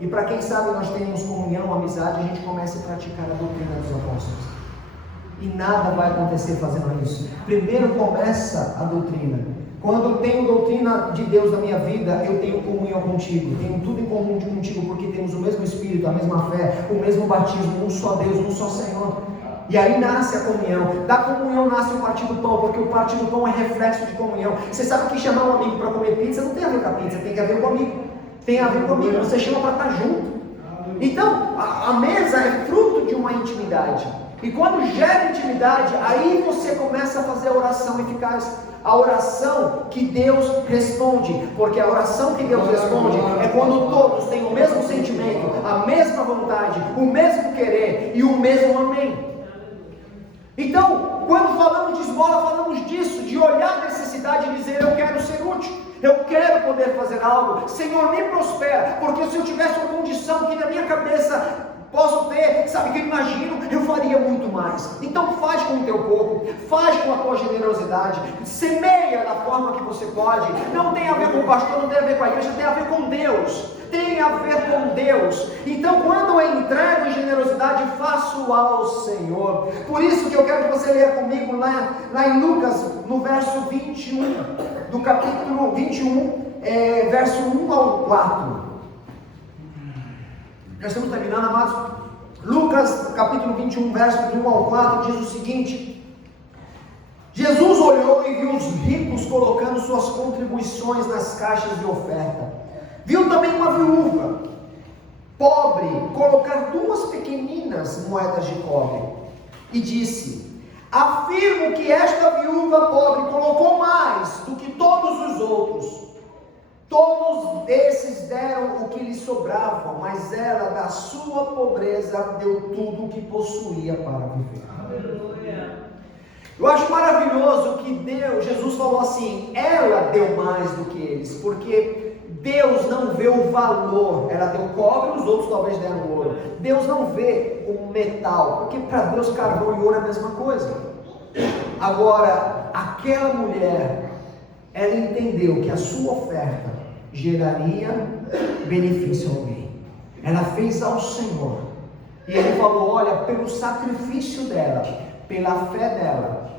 e para quem sabe nós tenhamos comunhão, amizade, a gente comece a praticar a doutrina dos apóstolos. E nada vai acontecer fazendo isso. Primeiro começa a doutrina. Quando eu tenho doutrina de Deus na minha vida, eu tenho comunhão contigo, tenho tudo em comum contigo, porque temos o mesmo Espírito, a mesma fé, o mesmo batismo, um só Deus, um só Senhor. E aí nasce a comunhão. Da comunhão nasce o partir do pão, porque o partir do pão é reflexo de comunhão. Você sabe que chamar um amigo para comer pizza não tem a ver com a pizza, tem a ver com o amigo. Tem a ver com o amigo, você chama para estar junto. Então, a mesa é fruto de uma intimidade. E quando gera intimidade, aí você começa a fazer a oração eficaz. A oração que Deus responde. Porque a oração que Deus responde é quando todos têm o mesmo sentimento, a mesma vontade, o mesmo querer e o mesmo amém. Então, quando falamos de esmola, falamos disso, de olhar a necessidade e dizer: eu quero ser útil, eu quero poder fazer algo, Senhor, me prospera, porque se eu tivesse uma condição que na minha cabeça posso ter, sabe, que eu imagino, eu faria muito mais. Então faz com o teu pouco, faz com a tua generosidade, semeia da forma que você pode. Não tem a ver com o pastor, não tem a ver com a igreja, tem a ver com Deus, tem a ver com Deus. Então quando eu entrego em generosidade, faço ao Senhor. Por isso que eu quero que você leia comigo lá em Lucas, no verso 21, do capítulo 21, verso 1 ao 4. Já estamos terminando, amados. Lucas, capítulo 21, verso 1 ao 4, diz o seguinte: Jesus olhou e viu os ricos colocando suas contribuições nas caixas de oferta. Viu também uma viúva pobre colocar 2 pequeninas moedas de cobre. E disse: afirmo que esta viúva pobre colocou mais do que todos os outros. Todos esses deram o que lhe sobrava, mas ela, da sua pobreza, deu tudo o que possuía para viver. Aleluia. Eu acho maravilhoso que Jesus falou assim: ela deu mais do que eles, porque Deus não vê o valor. Ela deu cobre, os outros talvez deram ouro. Deus não vê o metal, porque para Deus carvão e ouro é a mesma coisa. Agora, aquela mulher, ela entendeu que a sua oferta geraria benefício a alguém. Ela fez ao Senhor. E Ele falou: olha, pelo sacrifício dela, pela fé dela,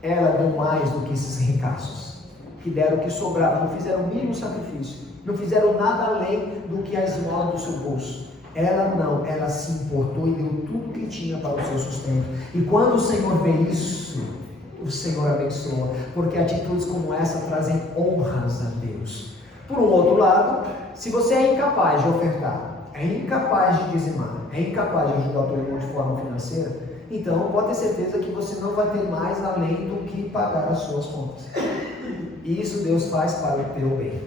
ela deu mais do que esses ricaços, que deram o que sobrava, não fizeram o mínimo sacrifício, não fizeram nada além do que a esmola do seu bolso. Ela não, ela se importou e deu tudo que tinha para o seu sustento. E quando o Senhor vê isso, o Senhor abençoa, porque atitudes como essa trazem honras a Deus. Por um outro lado, se você é incapaz de ofertar, é incapaz de dizimar, é incapaz de ajudar o teu irmão de forma financeira, então pode ter certeza que você não vai ter mais além do que pagar as suas contas. E isso Deus faz para o teu bem.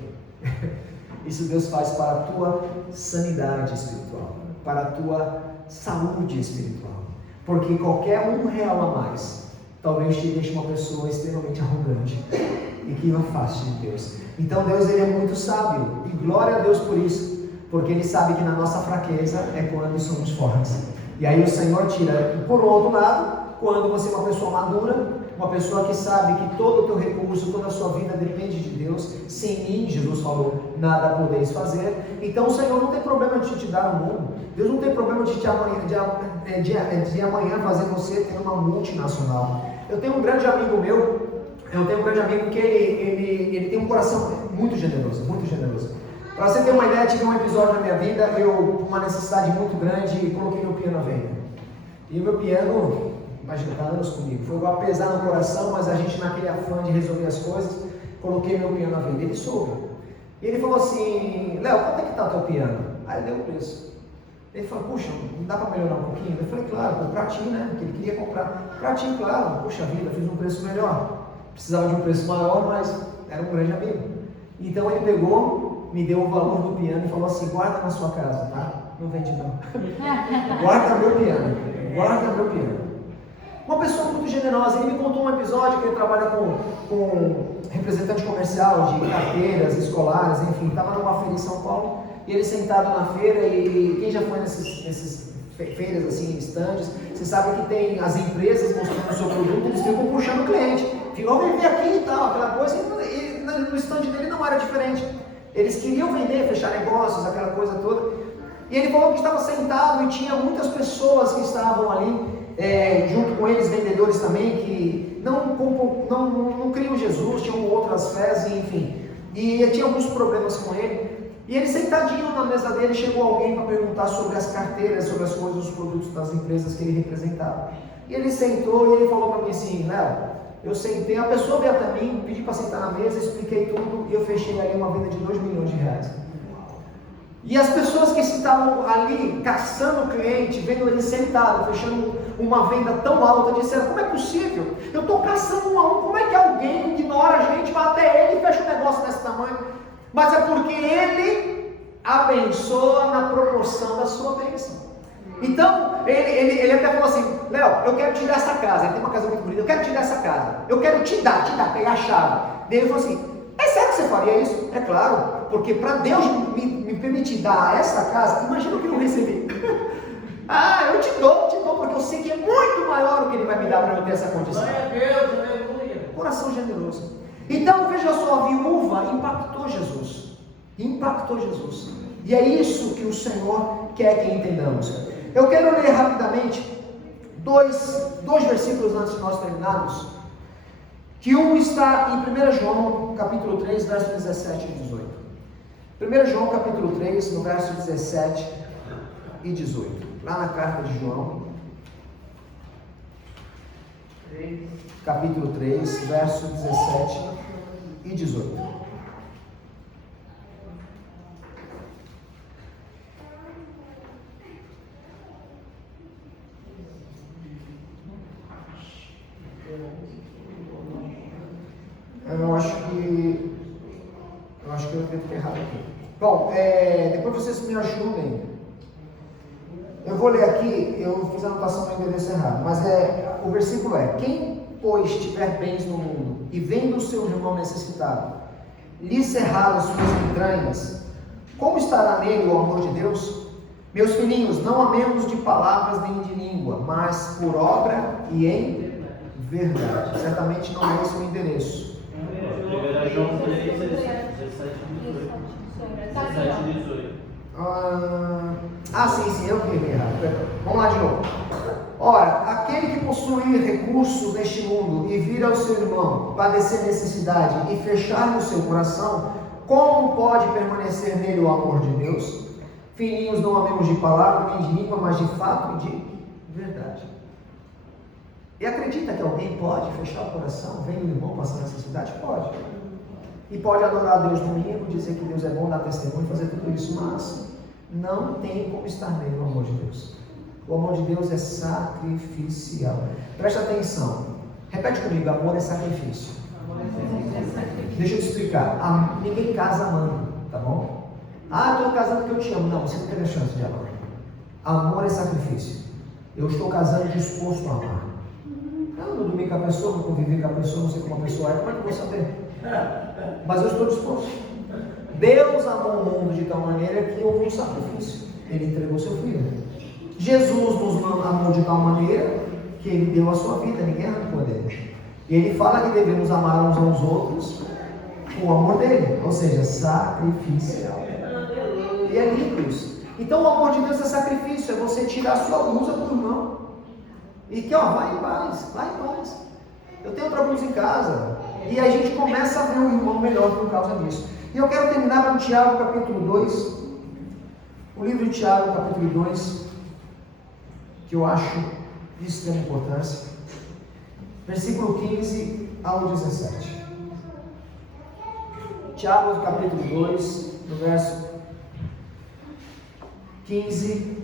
Isso Deus faz para a tua sanidade espiritual, para a tua saúde espiritual. Porque qualquer R$1 a mais talvez te deixe uma pessoa extremamente arrogante e que não afaste de Deus. Então Deus, Ele é muito sábio, e glória a Deus por isso, porque Ele sabe que na nossa fraqueza é quando somos fortes. E aí o Senhor tira. E por outro lado, quando você é uma pessoa madura, uma pessoa que sabe que todo o teu recurso, toda a sua vida depende de Deus. Sem mim, Jesus falou, nada podeis fazer. Então o Senhor não tem problema de te dar o mundo. Deus não tem problema de amanhã fazer você ter uma multinacional. Eu tenho um grande amigo que ele tem um coração muito generoso, muito generoso. Para você ter uma ideia, tive um episódio na minha vida, eu, uma necessidade muito grande, coloquei meu piano à venda. E o meu piano, imagina, está anos comigo, foi igual pesar no coração, mas a gente naquele afã de resolver as coisas, coloquei meu piano à venda. Ele soube. E ele falou assim, Léo, quanto é que está o teu piano? Aí eu dei o preço. Ele falou, puxa, não dá para melhorar um pouquinho? Eu falei, claro, para ti, né? Que ele queria comprar. Para ti, claro, puxa vida, fiz um preço melhor. Precisava de um preço maior, mas era um grande amigo. Então ele pegou, me deu o valor do piano e falou assim, guarda na sua casa, tá? Não vende não. Guarda meu piano, guarda meu piano. Uma pessoa muito generosa. Ele me contou um episódio que ele trabalha com representante comercial de carteiras escolares, enfim, estava numa feira em São Paulo, e ele sentado na feira, e quem já foi nesses feiras assim, estandes, você sabe que tem as empresas mostrando o seu produto, eles ficam puxando o cliente, ficam vender aqui e tal, aquela coisa, e no stand dele não era diferente. Eles queriam vender, fechar negócios, aquela coisa toda. E ele falou que estava sentado e tinha muitas pessoas que estavam ali, junto com eles, vendedores também, que não criam Jesus, tinham outras fés, enfim. E tinha alguns problemas com ele. E ele sentadinho na mesa dele, chegou alguém para perguntar sobre as carteiras, sobre as coisas, os produtos das empresas que ele representava. E ele sentou e ele falou para mim assim, Léo, eu sentei, a pessoa veio até mim, pedi para sentar na mesa, expliquei tudo e eu fechei ali uma venda de R$2 milhões. E as pessoas que estavam ali caçando o cliente, vendo ele sentado, fechando uma venda tão alta, disseram, como é possível? Eu estou caçando um a um, como é que alguém ignora a gente, vai até ele e fecha um negócio desse tamanho? Mas é porque ele abençoa na proporção da sua bênção. Então, ele até falou assim, Léo, eu quero te dar essa casa, ele tem uma casa muito bonita, eu quero te dar essa casa, eu quero te dar, pegar a chave. Daí ele falou assim, é sério que você faria isso? É claro, porque para Deus me permitir dar essa casa, imagina o que eu recebi. Eu te dou, porque eu sei que é muito maior o que ele vai me dar para eu ter essa condição. Coração generoso. Então, veja só, a viúva impactou Jesus. E é isso que o Senhor quer que entendamos. Eu quero ler rapidamente dois versículos antes de nós terminarmos. Que um está em 1 João, capítulo 3, verso 17 e 18. 1 João, capítulo 3, no verso 17 e 18. Lá na carta de João. Capítulo 3, verso 17 e 18. Eu acho que eu devo ter errado aqui. Bom, depois vocês me ajudem. Eu vou ler aqui, eu fiz a anotação no endereço errado, mas o versículo é: quem, pois, tiver bens no mundo e vendo o seu irmão necessitado, lhe cerrar as suas entranhas, como estará nele o amor de Deus? Meus filhinhos, não amemos de palavras nem de língua, mas por obra e em verdade. Certamente não é esse o endereço. 1 João 3, 17 e 18. Sim, eu que errei errado. Vamos lá de novo. Ora, aquele que possuir recursos neste mundo e vir ao seu irmão padecer necessidade e fechar no seu coração, como pode permanecer nele o amor de Deus? Filhinhos, não amemos de palavra nem de língua, mas de fato e de verdade. E acredita que alguém pode fechar o coração, vendo o irmão passar necessidade? Pode. E pode adorar a Deus domingo, dizer que Deus é bom, dar testemunho, fazer tudo isso, mas não tem como estar nele o amor de Deus. O amor de Deus é sacrificial. Presta atenção. Repete comigo, amor é sacrifício. Deixa eu te explicar. Ninguém casa amando, tá bom? Estou casando porque eu te amo. Não, você não teve a chance de amar. Amor é sacrifício. Eu estou casando disposto a amar. Eu não dormi com a pessoa, não convivi com a pessoa, não sei como a pessoa é, como é que eu vou saber? Mas eu estou disposto. Deus amou o mundo de tal maneira que houve um sacrifício. Ele entregou seu filho. Jesus nos amou de tal maneira que ele deu a sua vida, ninguém arrancou dele. E ele fala que devemos amar uns aos outros com o amor dele, ou seja, sacrificial. E é lindo isso. Então o amor de Deus é sacrifício, é você tirar a sua blusa do irmão. E que vai em paz, vai em paz. Eu tenho outra blusa em casa. E a gente começa a ver um irmão melhor por causa disso. E eu quero terminar com Tiago capítulo 2. O livro de Tiago capítulo 2, que eu acho de extrema importância. Versículo 15 ao 17. Tiago capítulo 2, no verso 15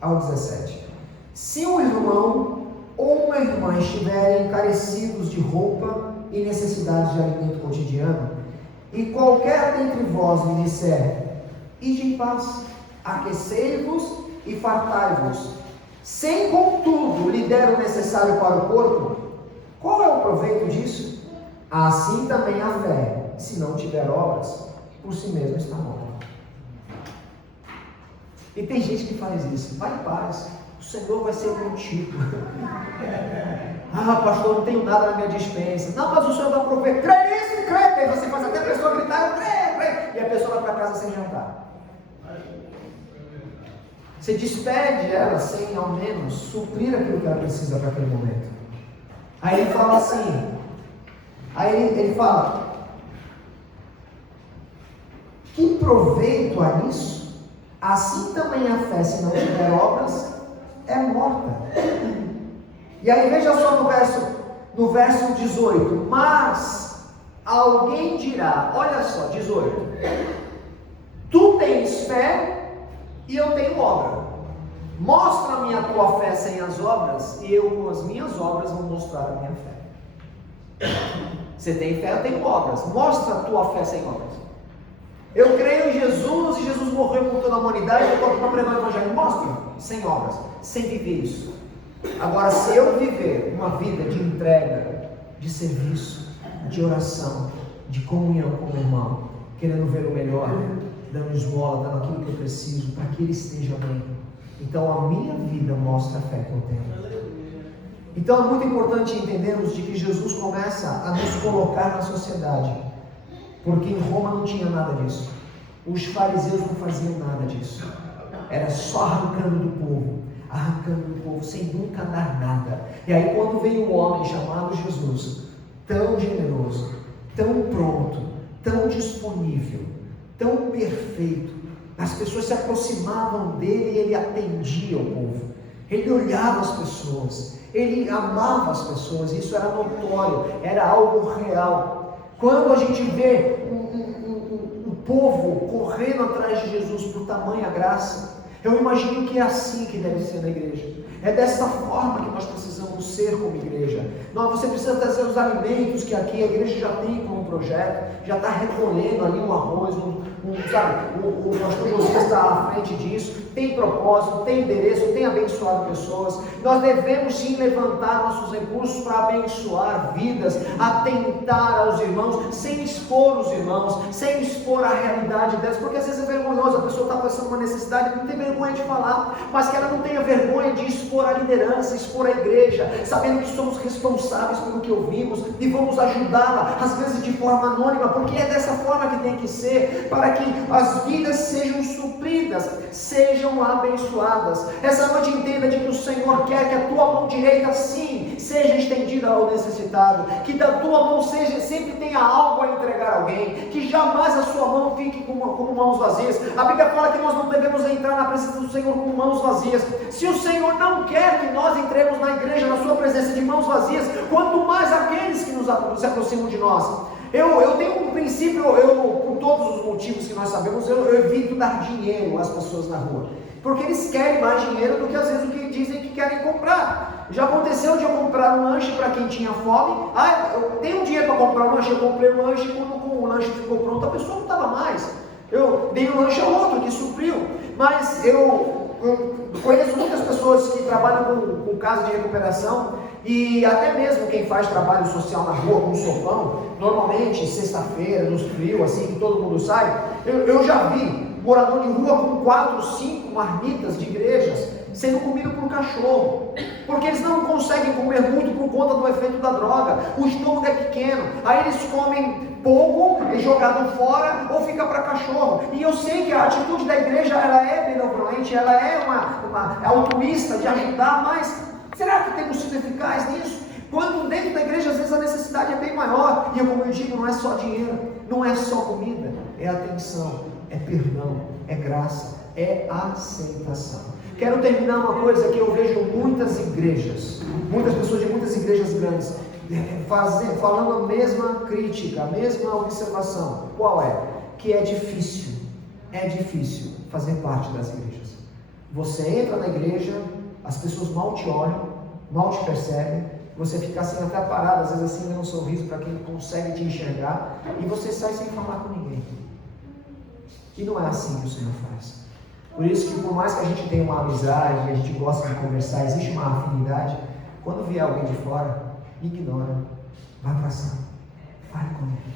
ao 17. Se um irmão ou uma irmã estiverem carecidos de roupa e necessidades de alimento cotidiano, e qualquer dentre vós lhe disser: ide em paz, aquecei-vos e fartai-vos, sem contudo lhe der o necessário para o corpo, qual é o proveito disso? Assim também a fé, se não tiver obras, por si mesma está morta. E tem gente que faz isso: vai em paz, o Senhor vai ser contigo. Ah, pastor, não tenho nada na minha despensa. Não, mas o Senhor vai prover. Crê nisso, crê. Aí você faz até a pessoa gritar: eu creio. E a pessoa vai para casa sem jantar. Você despede ela sem ao menos suprir aquilo que ela precisa para aquele momento. Aí ele fala assim, ele fala: que proveito há nisso? Assim também a fé, se não tiver obras, é morta. E aí veja só no verso 18: mas alguém dirá, olha só, 18: tu tens fé e eu tenho obra. Mostra-me a tua fé sem as obras, e eu com as minhas obras vou mostrar a minha fé. Você tem fé, eu tenho obras. Mostra a tua fé sem obras. Eu creio em Jesus e Jesus morreu por toda a humanidade, eu estou para pregar o evangelho. Mostra, sem obras, sem viver isso. Agora, se eu viver uma vida de entrega, de serviço, de oração, de comunhão com o meu irmão, querendo ver o melhor, dando esmola, dando aquilo que eu preciso, para que ele esteja bem, então a minha vida mostra a fé que eu tenho. Então é muito importante entendermos de que Jesus começa a nos colocar na sociedade, porque em Roma não tinha nada disso. Os fariseus não faziam nada disso. Era só arrancando do povo, sem nunca dar nada. E aí quando veio um homem chamado Jesus, tão generoso, tão pronto, tão disponível, tão perfeito, as pessoas se aproximavam dele e ele atendia o povo. Ele olhava as pessoas, ele amava as pessoas, isso era notório, era algo real. Quando a gente vê um povo correndo atrás de Jesus por tamanha graça, eu imagino que é assim que deve ser na igreja. É dessa forma que nós precisamos ser como igreja. Não, você precisa trazer os alimentos que aqui a igreja já tem como projeto, já está recolhendo ali um arroz, sabe? O pastor José está à frente disso, tem propósito, tem endereço, tem abençoado pessoas. Nós devemos sim levantar nossos recursos para abençoar vidas, atentar aos irmãos, sem expor os irmãos, sem expor a realidade delas, porque às vezes é vergonhoso, a pessoa está passando uma necessidade, não tem vergonha de falar, mas que ela não tenha vergonha de expor a liderança, expor a igreja, sabendo que somos responsáveis pelo que ouvimos e vamos ajudá-la, às vezes de forma anônima, porque é dessa forma que tem que ser, para que as vidas sejam supridas, sejam abençoadas. Essa noite entenda de que o Senhor quer que a tua mão direita sim seja estendida ao necessitado, que da tua mão sempre tenha algo a entregar a alguém, que jamais a sua mão fique como mãos vazias. A Bíblia fala que nós não devemos entrar na presença do Senhor com mãos vazias. Se o Senhor não quer que nós entremos na igreja, na sua presença de mãos vazias, quanto mais aqueles que se aproximam de nós. Eu tenho um princípio, por todos os motivos que nós sabemos, eu evito dar dinheiro às pessoas na rua, porque eles querem mais dinheiro do que às vezes o que dizem que querem comprar. Já aconteceu de eu comprar um lanche para quem tinha fome. Eu tenho dinheiro para comprar um lanche, eu comprei um lanche, quando o lanche ficou pronto, a pessoa não estava mais. Eu dei um lanche ao outro que supriu, mas eu conheço muitas pessoas que trabalham com casa de recuperação, e até mesmo quem faz trabalho social na rua com sopão, normalmente sexta-feira, nos frios, assim que todo mundo sai, eu já vi morador de rua com 4, 5 marmitas de igrejas, sendo comido por cachorro, porque eles não conseguem comer muito por conta do efeito da droga, o estômago é pequeno, aí eles comem pouco, é jogado fora ou fica para cachorro. E eu sei que a atitude da igreja ela é benevolente, ela é uma altruísta de ajudar, mas será que temos sido eficazes nisso? Quando dentro da igreja às vezes a necessidade é bem maior, e como eu digo, não é só dinheiro, não é só comida, é atenção, é perdão, é graça, é aceitação. Quero terminar uma coisa que eu vejo muitas igrejas, muitas pessoas de muitas igrejas grandes falando a mesma crítica, a mesma observação. Qual é? Que é difícil fazer parte das igrejas. Você entra na igreja, as pessoas mal te olham, mal te percebem, você fica assim até parado, às vezes assim, dando um sorriso para quem consegue te enxergar, e você sai sem falar com ninguém. E não é assim que o Senhor faz. Por isso que por mais que a gente tenha uma amizade, a gente gosta de conversar, existe uma afinidade, quando vier alguém de fora, ignora, vai para cima, fale com ele,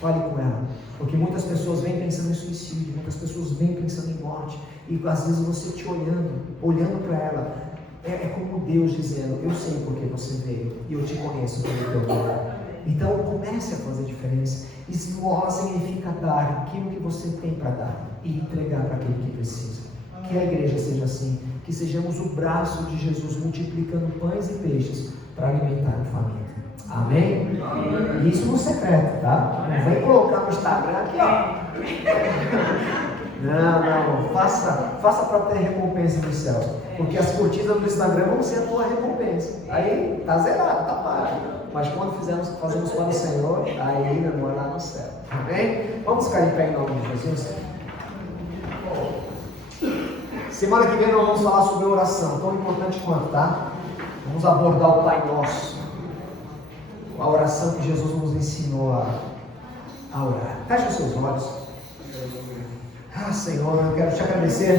fale com ela, porque muitas pessoas vêm pensando em suicídio, muitas pessoas vêm pensando em morte, e às vezes você te olhando para ela, é como Deus dizendo, eu sei porque você veio, e eu te conheço pelo teu nome. Então comece a fazer diferença, esmola significa dar aquilo que você tem para dar, e entregar para aquele que precisa. Que a igreja seja assim, que sejamos o braço de Jesus, multiplicando pães e peixes, para alimentar o faminto. Amém? Amém? Isso no secreto, tá? Não vem colocar no Instagram aqui, ó. Não. Faça para ter recompensa no céu. Porque as curtidas do Instagram vão ser a tua recompensa. Aí tá zerado, tá pago. Mas quando fazemos para o Senhor, aí meu irmão, é lá no céu. Amém? Vamos ficar em pé em nome de Jesus. Semana que vem nós vamos falar sobre oração, tão importante quanto, tá? Vamos abordar o Pai Nosso, a oração que Jesus nos ensinou a orar. Feche os seus olhos. Senhor, eu quero te agradecer.